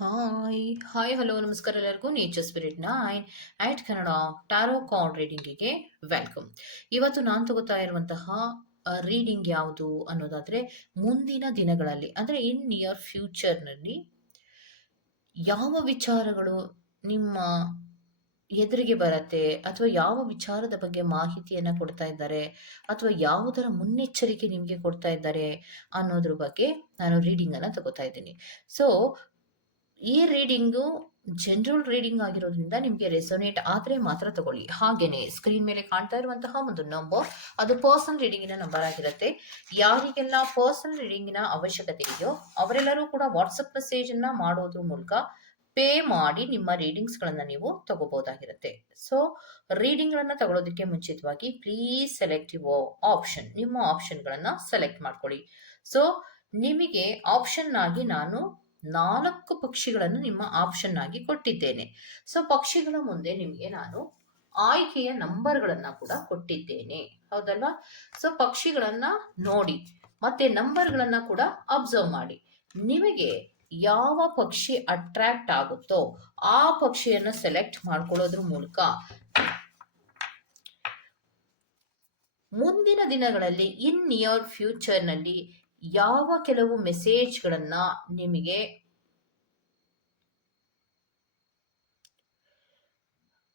Hi hi hello ನಮಸ್ಕಾರ ಎಲ್ಲರಿಗೂ. Nature spirit nine at Kannada tarot card ರೀಡಿಂಗಿಗೆ welcome ಇವತ್ತು ನಾನು ತಗೋತಾ ಇರುವಂತಹ ರೀಡಿಂಗ್ ಯಾವುದು ಅನ್ನೋದಾದ್ರೆ ಮುಂದಿನ ದಿನಗಳಲ್ಲಿ, ಅಂದರೆ ಇನ್ ನಿಯರ್ ಫ್ಯೂಚರ್ನಲ್ಲಿ ಯಾವ ವಿಚಾರಗಳು ನಿಮ್ಮ ಎದುರಿಗೆ ಬರತ್ತೆ, ಅಥವಾ ಯಾವ ವಿಚಾರದ ಬಗ್ಗೆ ಮಾಹಿತಿಯನ್ನು ಕೊಡ್ತಾ ಇದ್ದಾರೆ, ಅಥವಾ ಯಾವುದರ ಮುನ್ನೆಚ್ಚರಿಕೆ ನಿಮಗೆ ಕೊಡ್ತಾ ಇದ್ದಾರೆ ಅನ್ನೋದ್ರ ಬಗ್ಗೆ ನಾನು ರೀಡಿಂಗನ್ನು ತಗೋತಾ ಇದ್ದೀನಿ. ಸೊ ಈ ರೀಡಿಂಗು ಜನರಲ್ ರೀಡಿಂಗ್ ಆಗಿರೋದ್ರಿಂದ ನಿಮಗೆ ರೆಸೊನೇಟ್ ಆದರೆ ಮಾತ್ರ ತಗೊಳ್ಳಿ. ಹಾಗೇನೆ ಸ್ಕ್ರೀನ್ ಮೇಲೆ ಕಾಣ್ತಾ ಇರುವಂತಹ ಒಂದು ನಂಬರ್ ಅದು ಪರ್ಸನ್ ರೀಡಿಂಗಿನ ನಂಬರ್ ಆಗಿರುತ್ತೆ. ಯಾರಿಗೆಲ್ಲ ಪರ್ಸನಲ್ ರೀಡಿಂಗಿನ ಅವಶ್ಯಕತೆ ಇದೆಯೋ ಅವರೆಲ್ಲರೂ ಕೂಡ ವಾಟ್ಸಪ್ ಮೆಸೇಜನ್ನು ಮಾಡೋದ್ರ ಮೂಲಕ ಪೇ ಮಾಡಿ ನಿಮ್ಮ ರೀಡಿಂಗ್ಸ್ಗಳನ್ನು ನೀವು ತಗೋಬಹುದಾಗಿರುತ್ತೆ ಸೊ ರೀಡಿಂಗ್ಗಳನ್ನು ತಗೊಳ್ಳೋದಕ್ಕೆ ಮುಂಚಿತವಾಗಿ ಪ್ಲೀಸ್ ಸೆಲೆಕ್ಟ್ ಯುವ ಆಪ್ಷನ್ ನಿಮ್ಮ ಆಪ್ಷನ್ಗಳನ್ನು ಸೆಲೆಕ್ಟ್ ಮಾಡ್ಕೊಳ್ಳಿ. ಸೊ ನಿಮಗೆ ಆಪ್ಷನ್ ಆಗಿ ನಾನು ನಾಲ್ಕು ಪಕ್ಷಿಗಳನ್ನು ನಿಮ್ಮ ಆಪ್ಷನ್ ಆಗಿ ಕೊಟ್ಟಿದ್ದೇನೆ. ಸೊ ಪಕ್ಷಿಗಳ ಮುಂದೆ ನಿಮಗೆ ನಾನು ಆಯ್ಕೆಯ ನಂಬರ್ಗಳನ್ನ ಕೂಡ ಕೊಟ್ಟಿದ್ದೇನೆ. ಹೌದಲ್ವಾ? ಸೊ ಪಕ್ಷಿಗಳನ್ನ ನೋಡಿ, ಮತ್ತೆ ನಂಬರ್ಗಳನ್ನ ಕೂಡ ಅಬ್ಸರ್ವ್ ಮಾಡಿ. ನಿಮಗೆ ಯಾವ ಪಕ್ಷಿ ಅಟ್ರಾಕ್ಟ್ ಆಗುತ್ತೋ ಆ ಪಕ್ಷಿಯನ್ನು ಸೆಲೆಕ್ಟ್ ಮಾಡ್ಕೊಳ್ಳೋದ್ರ ಮೂಲಕ ಮುಂದಿನ ದಿನಗಳಲ್ಲಿ ಇನ್ ನಿಯರ್ ಫ್ಯೂಚರ್ನಲ್ಲಿ ಯಾವ ಕೆಲವು ಮೆಸೇಜ್ಗಳನ್ನ ನಿಮಗೆ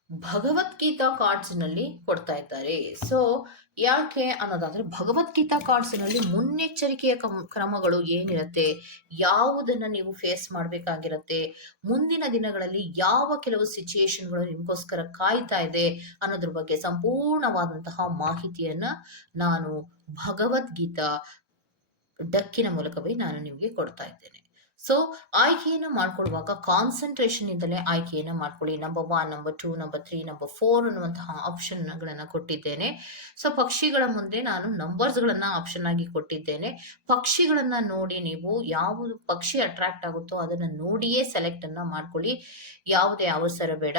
ಭಗವದ್ಗೀತಾ ಕಾರ್ಡ್ಸ್ನಲ್ಲಿ ಕೊಡ್ತಾ ಇದ್ದಾರೆ? ಸೊ ಯಾಕೆ ಅನ್ನೋದಾದ್ರೆ, ಭಗವದ್ಗೀತಾ ಕಾರ್ಡ್ಸ್ನಲ್ಲಿ ಮುನ್ನೆಚ್ಚರಿಕೆಯ ಕ್ರಮಗಳು ಏನಿರುತ್ತೆ? ಯಾವುದನ್ನ ನೀವು ಫೇಸ್ ಮಾಡಬೇಕಾಗಿರುತ್ತೆ? ಮುಂದಿನ ದಿನಗಳಲ್ಲಿ ಯಾವ ಕೆಲವು ಸಿಚುಯೇಷನ್ಗಳು ನಿಮಗೋಸ್ಕರ ಕಾಯ್ತಾ ಇದೆ ಅನ್ನೋದ್ರ ಬಗ್ಗೆ ಸಂಪೂರ್ಣವಾದಂತಹ ಮಾಹಿತಿಯನ್ನ ನಾನು ಭಗವದ್ಗೀತಾ ಡಕ್ಕಿನ ಮೂಲಕವೇ ನಾನು ನಿಮಗೆ ಕೊಡ್ತಾ ಇದ್ದೇನೆ. ಸೊ ಆಯ್ಕೆಯನ್ನು ಮಾಡ್ಕೊಡುವಾಗ ಕಾನ್ಸಂಟ್ರೇಷನ್ ಇಂದಲೇ ಆಯ್ಕೆಯನ್ನು ಮಾಡ್ಕೊಳ್ಳಿ. Number one number two number three number four ಅನ್ನುವಂತಹ ಆಪ್ಷನ್ಗಳನ್ನು ಕೊಟ್ಟಿದ್ದೇನೆ. ಸೊ ಪಕ್ಷಿಗಳ ಮುಂದೆ ನಾನು ನಂಬರ್ಸ್ಗಳನ್ನು ಆಪ್ಷನ್ ಆಗಿ ಕೊಟ್ಟಿದ್ದೇನೆ. ಪಕ್ಷಿಗಳನ್ನು ನೋಡಿ ನೀವು ಯಾವುದು ಪಕ್ಷಿ ಅಟ್ರಾಕ್ಟ್ ಆಗುತ್ತೋ ಅದನ್ನು ನೋಡಿಯೇ ಸೆಲೆಕ್ಟ್ ಅನ್ನ ಮಾಡ್ಕೊಳ್ಳಿ. ಯಾವುದೇ ಅವಸರ ಬೇಡ.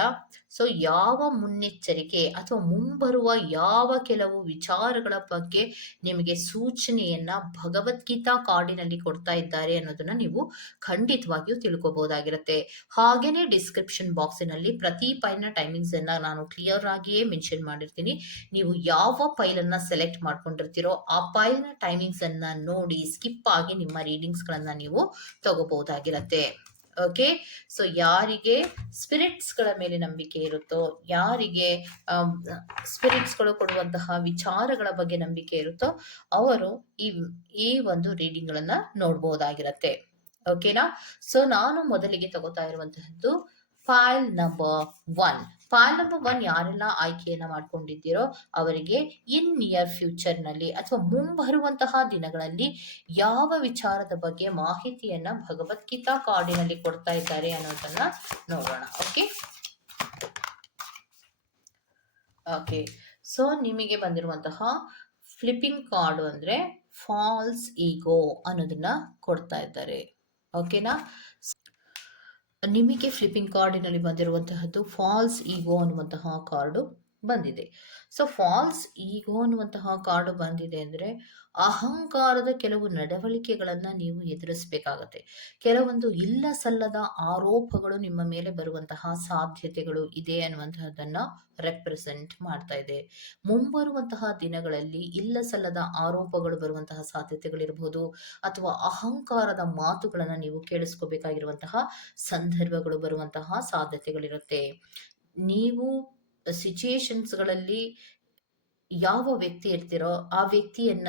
ಸೊ ಯಾವ ಮುನ್ನೆಚ್ಚರಿಕೆ ಅಥವಾ ಮುಂಬರುವ ಯಾವ ಕೆಲವು ವಿಚಾರಗಳ ಬಗ್ಗೆ ನಿಮಗೆ ಸೂಚನೆಯನ್ನ ಭಗವದ್ಗೀತಾ ಕಾರ್ಡಿನಲ್ಲಿ ಕೊಡ್ತಾ ಇದ್ದಾರೆ ಅನ್ನೋದನ್ನ ನೀವು ಖಂಡಿತವಾಗಿಯೂ ತಿಳ್ಕೊಬಹುದಾಗಿರುತ್ತೆ. ಹಾಗೇನೆ ಡಿಸ್ಕ್ರಿಪ್ಷನ್ ಬಾಕ್ಸಿನಲ್ಲಿ ಪ್ರತಿ ಫೈಲ್ನ ಟೈಮಿಂಗ್ಸ್ ಅನ್ನ ನಾನು ಕ್ಲಿಯರ್ ಆಗಿಯೇ ಮೆನ್ಷನ್ ಮಾಡಿರ್ತೀನಿ. ನೀವು ಯಾವ ಫೈಲ್ ಅನ್ನ ಸೆಲೆಕ್ಟ್ ಮಾಡ್ಕೊಂಡಿರ್ತೀರೋ ಆ ಫೈಲ್ನ ಟೈಮಿಂಗ್ಸ್ ಅನ್ನ ನೋಡಿ ಸ್ಕಿಪ್ ಆಗಿ ನಿಮ್ಮ ರೀಡಿಂಗ್ಸ್ ಗಳನ್ನ ನೀವು ತಗೋಬಹುದಾಗಿರತ್ತೆ. ಓಕೆ ಸೊ ಯಾರಿಗೆ ಸ್ಪಿರಿಟ್ಸ್ಗಳ ಮೇಲೆ ನಂಬಿಕೆ ಇರುತ್ತೋ, ಯಾರಿಗೆ ಸ್ಪಿರಿಟ್ಸ್ಗಳು ಕೊಡುವಂತಹ ವಿಚಾರಗಳ ಬಗ್ಗೆ ನಂಬಿಕೆ ಇರುತ್ತೋ, ಅವರು ಈ ಈ ಒಂದು ರೀಡಿಂಗ್ಗಳನ್ನ ನೋಡ್ಬೋದಾಗಿರತ್ತೆ. ಓಕೆನಾ ಸೊ ನಾನು ಮೊದಲಿಗೆ ತಗೋತಾ ಇರುವಂತಹದ್ದು file number one file number one ಯಾರೆಲ್ಲ ಆಯ್ಕೆಯನ್ನ ಮಾಡ್ಕೊಂಡಿದ್ದೀರೋ ಅವರಿಗೆ ಇನ್ ನಿಯರ್ ಫ್ಯೂಚರ್ನಲ್ಲಿ ಅಥವಾ ಮುಂಬರುವಂತಹ ದಿನಗಳಲ್ಲಿ ಯಾವ ವಿಚಾರದ ಬಗ್ಗೆ ಮಾಹಿತಿಯನ್ನ ಭಗವದ್ಗೀತಾ ಕಾರ್ಡಿನಲ್ಲಿ ಕೊಡ್ತಾ ಇದ್ದಾರೆ ಅನ್ನೋದನ್ನ ನೋಡೋಣ. ಓಕೆ ಓಕೆ ಸೊ ನಿಮಗೆ ಬಂದಿರುವಂತಹ ಫ್ಲಿಪ್ಪಿಂಗ್ ಕಾರ್ಡ್ ಅಂದ್ರೆ ಫಾಲ್ಸ್ ಈಗೋ ಅನ್ನೋದನ್ನ ಕೊಡ್ತಾ ಇದ್ದಾರೆ. ಓಕೆನಾ ನಿಮಗೆ ಫ್ಲಿಪ್ಪಿಂಗ್ ಕಾರ್ಡಿನಲ್ಲಿ ಬಂದಿರುವಂತಹದ್ದು ಫಾಲ್ಸ್ ಈಗೋ ಅನ್ನುವಂತಹ ಕಾರ್ಡು ಬಂದಿದೆ. ಸೊ ಫಾಲ್ಸ್ ಈಗೋ ಅನ್ನುವಂತಹ ಕಾರ್ಡು ಬಂದಿದೆ ಅಂದರೆ ಅಹಂಕಾರದ ಕೆಲವು ನಡವಳಿಕೆಗಳನ್ನು ನೀವು ಎದುರಿಸಬೇಕಾಗತ್ತೆ. ಕೆಲವೊಂದು ಇಲ್ಲ ಸಲ್ಲದ ಆರೋಪಗಳು ನಿಮ್ಮ ಮೇಲೆ ಬರುವಂತಹ ಸಾಧ್ಯತೆಗಳು ಇದೆ ಅನ್ನುವಂತಹದನ್ನ ರೆಪ್ರೆಸೆಂಟ್ ಮಾಡ್ತಾ ಇದೆ. ಮುಂಬರುವಂತಹ ದಿನಗಳಲ್ಲಿ ಇಲ್ಲ ಸಲ್ಲದ ಆರೋಪಗಳು ಬರುವಂತಹ ಸಾಧ್ಯತೆಗಳಿರಬಹುದು ಅಥವಾ ಅಹಂಕಾರದ ಮಾತುಗಳನ್ನು ನೀವು ಕೇಳಿಸ್ಕೋಬೇಕಾಗಿರುವಂತಹ ಸಂದರ್ಭಗಳು ಬರುವಂತಹ ಸಾಧ್ಯತೆಗಳಿರುತ್ತೆ. ನೀವು ಸಿಚುಯೇಷನ್ಸ್ಗಳಲ್ಲಿ ಯಾವ ವ್ಯಕ್ತಿ ಇರ್ತಿರೋ ಆ ವ್ಯಕ್ತಿಯನ್ನ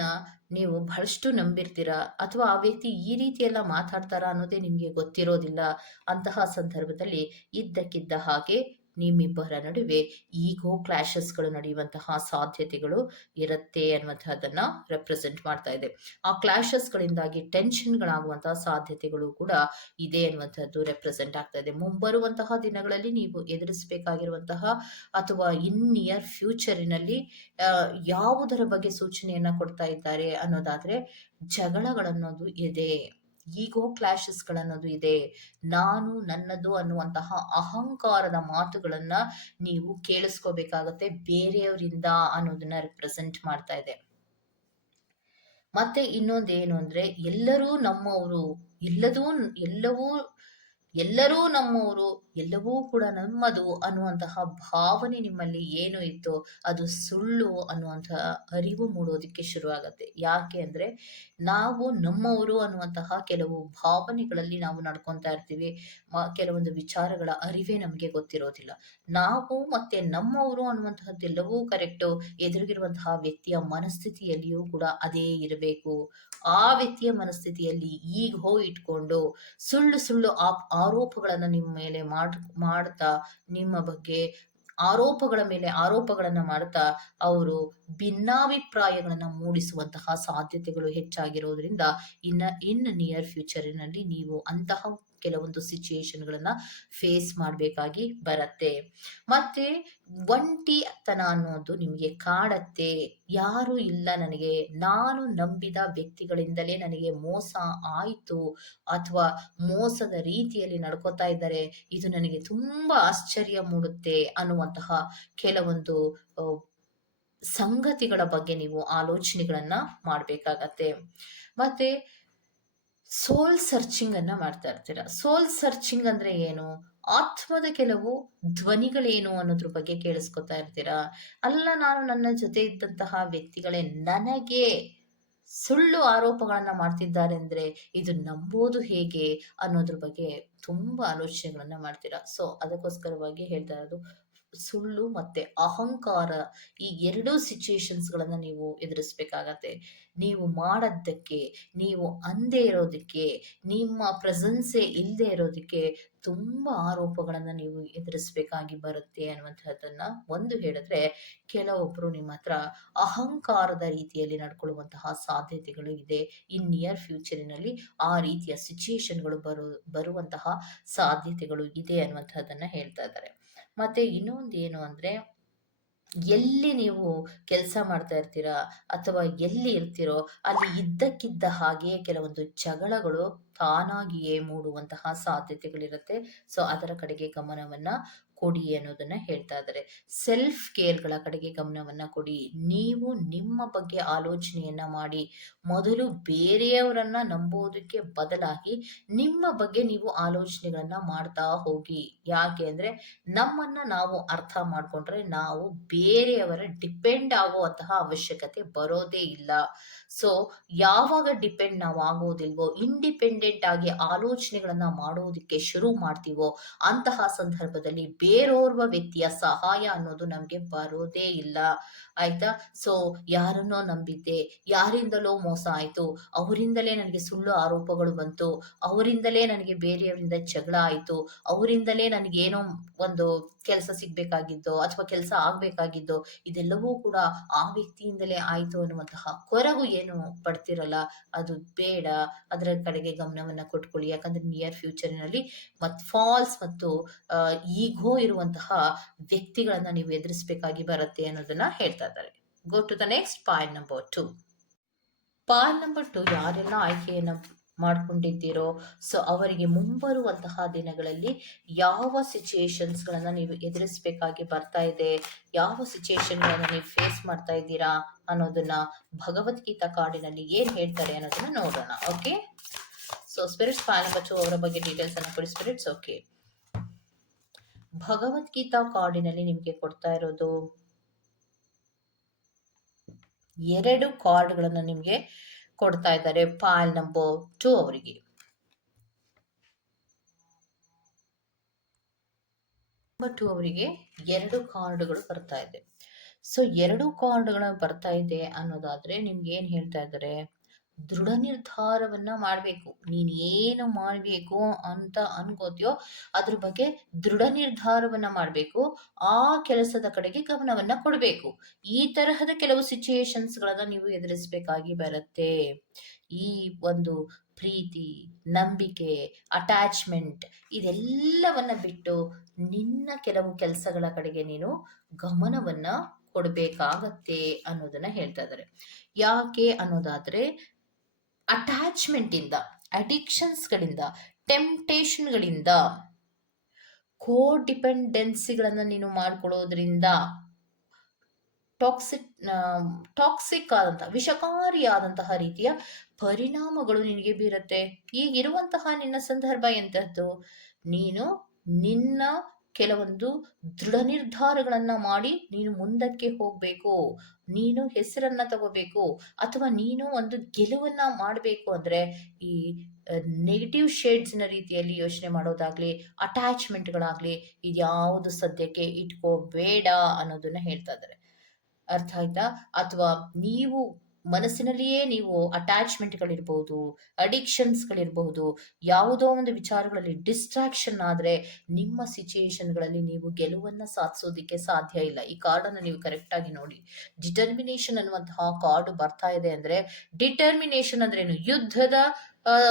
ನೀವು ಬಹಳಷ್ಟು ನಂಬಿರ್ತೀರಾ ಅಥವಾ ಆ ವ್ಯಕ್ತಿ ಈ ರೀತಿ ಎಲ್ಲ ಮಾತಾಡ್ತಾರ ಅನ್ನೋದೇ ನಿಮಗೆ ಗೊತ್ತಿರೋದಿಲ್ಲ ಅಂತಹ ಸಂದರ್ಭದಲ್ಲಿ ಇದ್ದಕ್ಕಿದ್ದ ಹಾಗೆ ನಿಮ್ಮಿಬ್ಬರ ನಡುವೆ ಈಗೋ ಕ್ಲಾಶಸ್ಗಳು ನಡೆಯುವಂತಹ ಸಾಧ್ಯತೆಗಳು ಇರುತ್ತೆ ಅನ್ನುವಂತಹದನ್ನ ರೆಪ್ರೆಸೆಂಟ್ ಮಾಡ್ತಾ ಇದೆ. ಆ ಕ್ಲಾಶಸ್ಗಳಿಂದಾಗಿ ಟೆನ್ಷನ್ಗಳಾಗುವಂತಹ ಸಾಧ್ಯತೆಗಳು ಕೂಡ ಇದೆ ಅನ್ನುವಂಥದ್ದು ರೆಪ್ರೆಸೆಂಟ್ ಆಗ್ತಾ ಇದೆ. ಮುಂಬರುವಂತಹ ದಿನಗಳಲ್ಲಿ ನೀವು ಎದುರಿಸಬೇಕಾಗಿರುವಂತಹ ಅಥವಾ ಇನ್ ನಿಯರ್ ಫ್ಯೂಚರಿನಲ್ಲಿ ಯಾವುದರ ಬಗ್ಗೆ ಸೂಚನೆಯನ್ನ ಕೊಡ್ತಾ ಇದ್ದಾರೆ ಅನ್ನೋದಾದ್ರೆ ಜಗಳಗಳನ್ನೋದು ಇದೆ. ಈಗೋ ಕ್ಲಾಶಸ್ಗಳನ್ನೋದು ಇದೆ. ನಾನು ನನ್ನದು ಅನ್ನುವಂತಹ ಅಹಂಕಾರದ ಮಾತುಗಳನ್ನ ನೀವು ಕೇಳಿಸ್ಕೋಬೇಕಾಗತ್ತೆ. ಬೇರೆಯವರಿಂದ ಅನ್ನೋದನ್ನ ರಿಪ್ರೆಸೆಂಟ್ ಮಾಡ್ತಾ ಇದೆ. ಮತ್ತೆ ಇನ್ನೊಂದೇನು ಅಂದ್ರೆ ಎಲ್ಲರೂ ನಮ್ಮವರು, ಎಲ್ಲದೂ, ಎಲ್ಲವೂ ಎಲ್ಲರೂ ನಮ್ಮವರು ಎಲ್ಲವೂ ಕೂಡ ನಮ್ಮದು ಅನ್ನುವಂತಹ ಭಾವನೆ ನಿಮ್ಮಲ್ಲಿ ಏನು ಇತ್ತು ಅದು ಸುಳ್ಳು ಅನ್ನುವಂತಹ ಅರಿವು ಮೂಡೋದಕ್ಕೆ ಶುರುವಾಗತ್ತೆ. ಯಾಕೆ ಅಂದ್ರೆ ನಾವು ನಮ್ಮವರು ಅನ್ನುವಂತಹ ಕೆಲವು ಭಾವನೆಗಳಲ್ಲಿ ನಾವು ನಡ್ಕೊತಾ ಇರ್ತೀವಿ. ಕೆಲವೊಂದು ವಿಚಾರಗಳ ಅರಿವೇ ನಮಗೆ ಗೊತ್ತಿರೋದಿಲ್ಲ. ನಾವು ಮತ್ತೆ ನಮ್ಮವರು ಅನ್ನುವಂತಹದ್ದೆಲ್ಲವೂ ಕರೆಕ್ಟು ಎದುರಿಗಿರುವಂತಹ ವ್ಯಕ್ತಿಯ ಮನಸ್ಥಿತಿಯಲ್ಲಿಯೂ ಕೂಡ ಅದೇ ಇರಬೇಕು. ಆ ವ್ಯಕ್ತಿಯ ಮನಸ್ಥಿತಿಯಲ್ಲಿ ಈಗ ಹೋಗಿ ಇಟ್ಕೊಂಡು ಸುಳ್ಳು ಸುಳ್ಳು ಆಪ್ ಆರೋಪಗಳನ್ನ ನಿಮ್ಮ ಮೇಲೆ ಮಾಡ್ ಮಾಡ್ತಾ, ನಿಮ್ಮ ಬಗ್ಗೆ ಆರೋಪಗಳ ಮೇಲೆ ಆರೋಪಗಳನ್ನ ಮಾಡ್ತಾ ಅವರು ಭಿನ್ನಾಭಿಪ್ರಾಯಗಳನ್ನ ಮೂಡಿಸುವಂತಹ ಸಾಧ್ಯತೆಗಳು ಹೆಚ್ಚಾಗಿರೋದ್ರಿಂದ ಇನ್ನ, ಇನ್ ನಿಯರ್ ಫ್ಯೂಚರಿನಲ್ಲಿ ನೀವು ಅಂತಹ ಕೆಲವೊಂದು ಸಿಚುಯೇಷನ್ಗಳನ್ನ ಫೇಸ್ ಮಾಡಬೇಕಾಗಿ ಬರತ್ತೆ. ಮತ್ತೆ ಒಂಟಿತನ ಅನ್ನೋದು ನಿಮಗೆ ಕಾಡತ್ತೆ. ಯಾರು ಇಲ್ಲ ನನಗೆ. ನಾನು ನಂಬಿದ ವ್ಯಕ್ತಿಗಳಿಂದಲೇ ನನಗೆ ಮೋಸ ಆಯಿತು ಅಥವಾ ಮೋಸದ ರೀತಿಯಲ್ಲಿ ನಡ್ಕೋತಾ ಇದ್ದಾರೆ. ಇದು ನನಗೆ ತುಂಬಾ ಆಶ್ಚರ್ಯ ಮೂಡುತ್ತೆ ಅನ್ನುವಂತಹ ಕೆಲವೊಂದು ಸಂಗತಿಗಳ ಬಗ್ಗೆ ನೀವು ಆಲೋಚನೆಗಳನ್ನ ಮಾಡಬೇಕಾಗತ್ತೆ. ಮತ್ತೆ ಸೋಲ್ ಸರ್ಚಿಂಗ್ ಅನ್ನ ಮಾಡ್ತಾ ಇರ್ತೀರ? ಸೋಲ್ ಸರ್ಚಿಂಗ್ ಅಂದ್ರೆ ಏನು? ಆತ್ಮದ ಕೆಲವು ಧ್ವನಿಗಳೇನು ಅನ್ನೋದ್ರ ಬಗ್ಗೆ ಕೇಳಿಸ್ಕೊತಾ ಇರ್ತೀರಾ? ಅಲ್ಲ, ನಾನು ನನ್ನ ಜೊತೆ ಇದ್ದಂತಹ ವ್ಯಕ್ತಿಗಳೇ ನನಗೆ ಸುಳ್ಳು ಆರೋಪಗಳನ್ನ ಮಾಡ್ತಿದ್ದಾರೆ ಅಂದ್ರೆ ಇದು ನಂಬೋದು ಹೇಗೆ ಅನ್ನೋದ್ರ ಬಗ್ಗೆ ತುಂಬಾ ಆಲೋಚನೆಗಳನ್ನ ಮಾಡ್ತೀರಾ? ಸೊ ಅದಕ್ಕೋಸ್ಕರವಾಗಿ ಹೇಳ್ತಾ ಇರೋದು ಸುಳ್ಳು ಮತ್ತೆ ಅಹಂಕಾರ ಈ ಎರಡೂ ಸಿಚುಯೇಷನ್ಸ್ ಗಳನ್ನ ನೀವು ಎದುರಿಸ್ಬೇಕಾಗತ್ತೆ. ನೀವು ಮಾಡದ್ದಕ್ಕೆ, ನೀವು ಅಂದೇ ಇರೋದಕ್ಕೆ, ನಿಮ್ಮ ಪ್ರೆಸೆನ್ಸೇ ಇಲ್ಲದೆ ಇರೋದಕ್ಕೆ ತುಂಬಾ ಆರೋಪಗಳನ್ನ ನೀವು ಎದುರಿಸ್ಬೇಕಾಗಿ ಬರುತ್ತೆ ಅನ್ನುವಂತಹದನ್ನ ಒಂದು ಹೇಳಿದ್ರೆ, ಕೆಲವೊಬ್ರು ನಿಮ್ಮ ಹತ್ರ ಅಹಂಕಾರದ ರೀತಿಯಲ್ಲಿ ನಡ್ಕೊಳ್ಳುವಂತಹ ಸಾಧ್ಯತೆಗಳು ಇದೆ. ಇನ್ ನಿಯರ್ ಫ್ಯೂಚರಿನಲ್ಲಿ ಆ ರೀತಿಯ ಸಿಚುಯೇಷನ್ಗಳು ಬರು, ಬರುವಂತಹ ಸಾಧ್ಯತೆಗಳು ಇದೆ ಅನ್ನುವಂತಹದನ್ನ ಹೇಳ್ತಾ ಇದ್ದಾರೆ. ಮತ್ತೆ ಇನ್ನೊಂದು ಏನು ಅಂದ್ರೆ, ಎಲ್ಲಿ ನೀವು ಕೆಲಸ ಮಾಡ್ತಾ ಇರ್ತೀರಾ ಅಥವಾ ಎಲ್ಲಿ ಇರ್ತೀರೋ ಅಲ್ಲಿ ಇದ್ದಕ್ಕಿದ್ದ ಹಾಗೆ ಕೆಲವೊಂದು ಜಗಳಗಳು ತಾನಾಗಿಯೇ ಮೂಡುವಂತಹ ಸಾಧ್ಯತೆಗಳಿರುತ್ತೆ. ಸೊ ಅದರ ಕಡೆಗೆ ಗಮನವನ್ನ ಕೊಡಿ ಅನ್ನೋದನ್ನ ಹೇಳ್ತಾ ಇದ್ದಾರೆ ಸೆಲ್ಫ್ ಕೇರ್ಗಳ ಕಡೆಗೆ ಗಮನವನ್ನ ಕೊಡಿ. ನೀವು ನಿಮ್ಮ ಬಗ್ಗೆ ಆಲೋಚನೆಯನ್ನ ಮಾಡಿ. ಮೊದಲು ಬೇರೆಯವರನ್ನ ನಂಬೋದಕ್ಕೆ ಬದಲಾಗಿ ನಿಮ್ಮ ಬಗ್ಗೆ ನೀವು ಆಲೋಚನೆಗಳನ್ನ ಮಾಡ್ತಾ ಹೋಗಿ. ಯಾಕೆ ಅಂದ್ರೆ ನಮ್ಮನ್ನ ನಾವು ಅರ್ಥ ಮಾಡ್ಕೊಂಡ್ರೆ ನಾವು ಬೇರೆಯವರ ಡಿಪೆಂಡ್ ಆಗುವಂತಹ ಅವಶ್ಯಕತೆ ಬರೋದೇ ಇಲ್ಲ. ಸೊ ಯಾವಾಗ ಡಿಪೆಂಡ್ ನಾವು ಆಗೋದಿಲ್ವೋ ಇಂಡಿಪೆಂಡೆಂಟ್ ಆಗಿ ಆಲೋಚನೆಗಳನ್ನ ಮಾಡೋದಕ್ಕೆ ಶುರು ಮಾಡ್ತೀವೋ, ಅಂತಹ ಸಂದರ್ಭದಲ್ಲಿ ಬೇರೋರ್ವ ವ್ಯಕ್ತಿಯ ಸಹಾಯ ಅನ್ನೋದು ನಮ್ಗೆ ಬರೋದೇ ಇಲ್ಲ. ಆಯ್ತಾ? ಸೊ ಯಾರನ್ನೋ ನಂಬಿದ್ದೆ, ಯಾರಿಂದಲೋ ಮೋಸ ಆಯ್ತು, ಅವರಿಂದಲೇ ನನಗೆ ಸುಳ್ಳು ಆರೋಪಗಳು ಬಂತು, ಅವರಿಂದಲೇ ನನಗೆ ಬೇರೆಯವರಿಂದ ಜಗಳ ಆಯ್ತು, ಅವರಿಂದಲೇ ನನಗೇನೋ ಒಂದು ಕೆಲಸ ಸಿಗ್ಬೇಕಾಗಿದ್ದೋ ಅಥವಾ ಕೆಲಸ ಆಗ್ಬೇಕಾಗಿದ್ದೋ, ಇದೆಲ್ಲವೂ ಕೂಡ ಆ ವ್ಯಕ್ತಿಯಿಂದಲೇ ಆಯ್ತು ಅನ್ನುವಂತಹ ಕೊರಗು ಏನು ಪಡ್ತಿರಲ್ಲ, ಅದು ಬೇಡ. ಅದರ ಕಡೆಗೆ ಗಮನವನ್ನ ಕೊಟ್ಕೊಳ್ಳಿ. ಯಾಕಂದ್ರೆ ನಿಯರ್ ಫ್ಯೂಚರ್ನಲ್ಲಿ ಮತ್ ಫಾಲ್ಸ್ ಮತ್ತು ಈಗೋ ಇರುವಂತಹ ವ್ಯಕ್ತಿಗಳನ್ನ ನೀವು ಎದುರಿಸಬೇಕಾಗಿ ಬರುತ್ತೆ ಅನ್ನೋದನ್ನ ಹೇಳ್ತಾ ಇದ್ದಾರೆ go to the next point number two point number two ಯಾರೆಲ್ಲ ಆಯ್ಕೆಯನ್ನು ಮಾಡ್ಕೊಂಡಿದ್ದೀರೋ ಸೊ ಅವರಿಗೆ ಮುಂಬರುವಂತಹ ದಿನಗಳಲ್ಲಿ ಯಾವ ಸಿಚುಯೇಷನ್ಸ್ ಗಳನ್ನ ನೀವು ಎದುರಿಸಬೇಕಾಗಿ ಬರ್ತಾ ಇದೆ, ಯಾವ ಸಿಚುಯೇಷನ್ಗಳನ್ನು ನೀವು ಫೇಸ್ ಮಾಡ್ತಾ ಇದ್ದೀರಾ ಅನ್ನೋದನ್ನ ಭಗವದ್ಗೀತಾ ಕಾರ್ಡಿನಲ್ಲಿ ಏನ್ ಹೇಳ್ತಾರೆ ಅನ್ನೋದನ್ನ ನೋಡೋಣ okay so spirits point number two ಅವರ ಬಗ್ಗೆ ಡೀಟೇಲ್ಸ್ ಅನ್ನು ಕೊಡಿ ಸ್ಪಿರಿಟ್ಸ್ ಓಕೆ ಭಗವದ್ಗೀತಾ ಕಾರ್ಡಿನಲ್ಲಿ ನಿಮಗೆ ಕೊಡ್ತಾ ಇರೋದು ಎರಡು ಕಾರ್ಡ್ಗಳನ್ನು ನಿಮಗೆ ಕೊಡ್ತಾ ಇದ್ದಾರೆ. ಪಾಲ್ ನಂಬರ್ ಟು ಅವರಿಗೆ. ನಂಬರ್ ಟು ಅವರಿಗೆ ಎರಡು ಕಾರ್ಡ್ಗಳು ಬರ್ತಾ ಇದೆ. ಸೊ, ಎರಡು ಕಾರ್ಡ್ಗಳು ಬರ್ತಾ ಇದೆ ಅನ್ನೋದಾದ್ರೆ ನಿಮ್ಗೆ ಏನು ಹೇಳ್ತಾ ಇದ್ದಾರೆ? ದೃಢ ನಿರ್ಧಾರವನ್ನ ಮಾಡ್ಬೇಕು. ನೀನ್ ಏನು ಮಾಡಬೇಕು ಅಂತ ಅನ್ಕೋತೀಯೋ ಅದ್ರ ಬಗ್ಗೆ ದೃಢ ನಿರ್ಧಾರವನ್ನ ಮಾಡ್ಬೇಕು. ಆ ಕೆಲಸದ ಕಡೆಗೆ ಗಮನವನ್ನ ಕೊಡಬೇಕು. ಈ ತರಹದ ಕೆಲವು ಸಿಚುಯೇಷನ್ಸ್ ಗಳನ್ನ ನೀವು ಎದುರಿಸಬೇಕಾಗಿ ಬರುತ್ತೆ. ಈ ಒಂದು ಪ್ರೀತಿ, ನಂಬಿಕೆ ಅಟ್ಯಾಚ್ಮೆಂಟ್ ಇದೆಲ್ಲವನ್ನ ಬಿಟ್ಟು ನಿನ್ನ ಕೆಲವು ಕೆಲಸಗಳ ಕಡೆಗೆ ನೀನು ಗಮನವನ್ನ ಕೊಡಬೇಕಾಗತ್ತೆ ಅನ್ನೋದನ್ನ ಹೇಳ್ತಾ ಇದ್ದಾರೆ ಯಾಕೆ ಅನ್ನೋದಾದ್ರೆ ಅಟ್ಯಾಚ್ಮೆಂಟ್ ಇಂದ ಅಡಿಕ್ಷನ್ಸ್ ಗಳಿಂದ ಟೆಂಪ್ಟೇಷನ್ ಗಳಿಂದ ಕೋ ಡಿಪೆಂಡೆನ್ಸಿಗಳನ್ನ ನೀನು ಮಾಡ್ಕೊಳ್ಳೋದ್ರಿಂದ ಟಾಕ್ಸಿಕ್ ಟಾಕ್ಸಿಕ್ ಆದಂತಹ ವಿಷಕಾರಿಯಾದಂತಹ ರೀತಿಯ ಪರಿಣಾಮಗಳು ನಿನಗೆ ಬೀರುತ್ತೆ. ಈಗಿರುವಂತಹ ನಿನ್ನ ಸಂದರ್ಭ ಎಂಥದ್ದು ನೀನು ನಿನ್ನ ಕೆಲವೊಂದು ದೃಢ ನಿರ್ಧಾರಗಳನ್ನ ಮಾಡಿ ನೀನು ಮುಂದಕ್ಕೆ ಹೋಗ್ಬೇಕು, ನೀನು ಹೆಸರನ್ನ ತಗೋಬೇಕು ಅಥವಾ ನೀನು ಒಂದು ಗೆಲುವನ್ನ ಮಾಡಬೇಕು ಅಂದ್ರೆ ಈ ನೆಗೆಟಿವ್ ಶೇಡ್ಸ್ನ ರೀತಿಯಲ್ಲಿ ಯೋಚನೆ ಮಾಡೋದಾಗ್ಲಿ ಅಟ್ಯಾಚ್ಮೆಂಟ್ಗಳಾಗ್ಲಿ ಇದ್ಯಾವುದು ಸದ್ಯಕ್ಕೆ ಇಟ್ಕೋಬೇಡ ಅನ್ನೋದನ್ನ ಹೇಳ್ತಾ ಇದ್ದಾರೆ. ಅರ್ಥ ಆಯ್ತಾ? ಅಥವಾ ನೀವು ಮನಸ್ಸಿನಲ್ಲಿಯೇ ನೀವು ಅಟ್ಯಾಚ್ಮೆಂಟ್ಗಳಿರ್ಬೋದು ಅಡಿಕ್ಷನ್ಸ್ಗಳಿರ್ಬೋದು ಯಾವುದೋ ಒಂದು ವಿಚಾರಗಳಲ್ಲಿ ಡಿಸ್ಟ್ರಾಕ್ಷನ್ ಆದರೆ ನಿಮ್ಮ ಸಿಚುಯೇಷನ್ಗಳಲ್ಲಿ ನೀವು ಗೆಲುವನ್ನ ಸಾಧಿಸೋದಿಕ್ಕೆ ಸಾಧ್ಯ ಇಲ್ಲ. ಈ ಕಾರ್ಡನ್ನು ನೀವು ಕರೆಕ್ಟಾಗಿ ನೋಡಿ. ಡಿಟರ್ಮಿನೇಷನ್ ಅನ್ನುವಂತಹ ಕಾರ್ಡ್ ಬರ್ತಾ ಇದೆ ಅಂದ್ರೆ ಡಿಟರ್ಮಿನೇಷನ್ ಅಂದ್ರೇನು? ಯುದ್ಧದ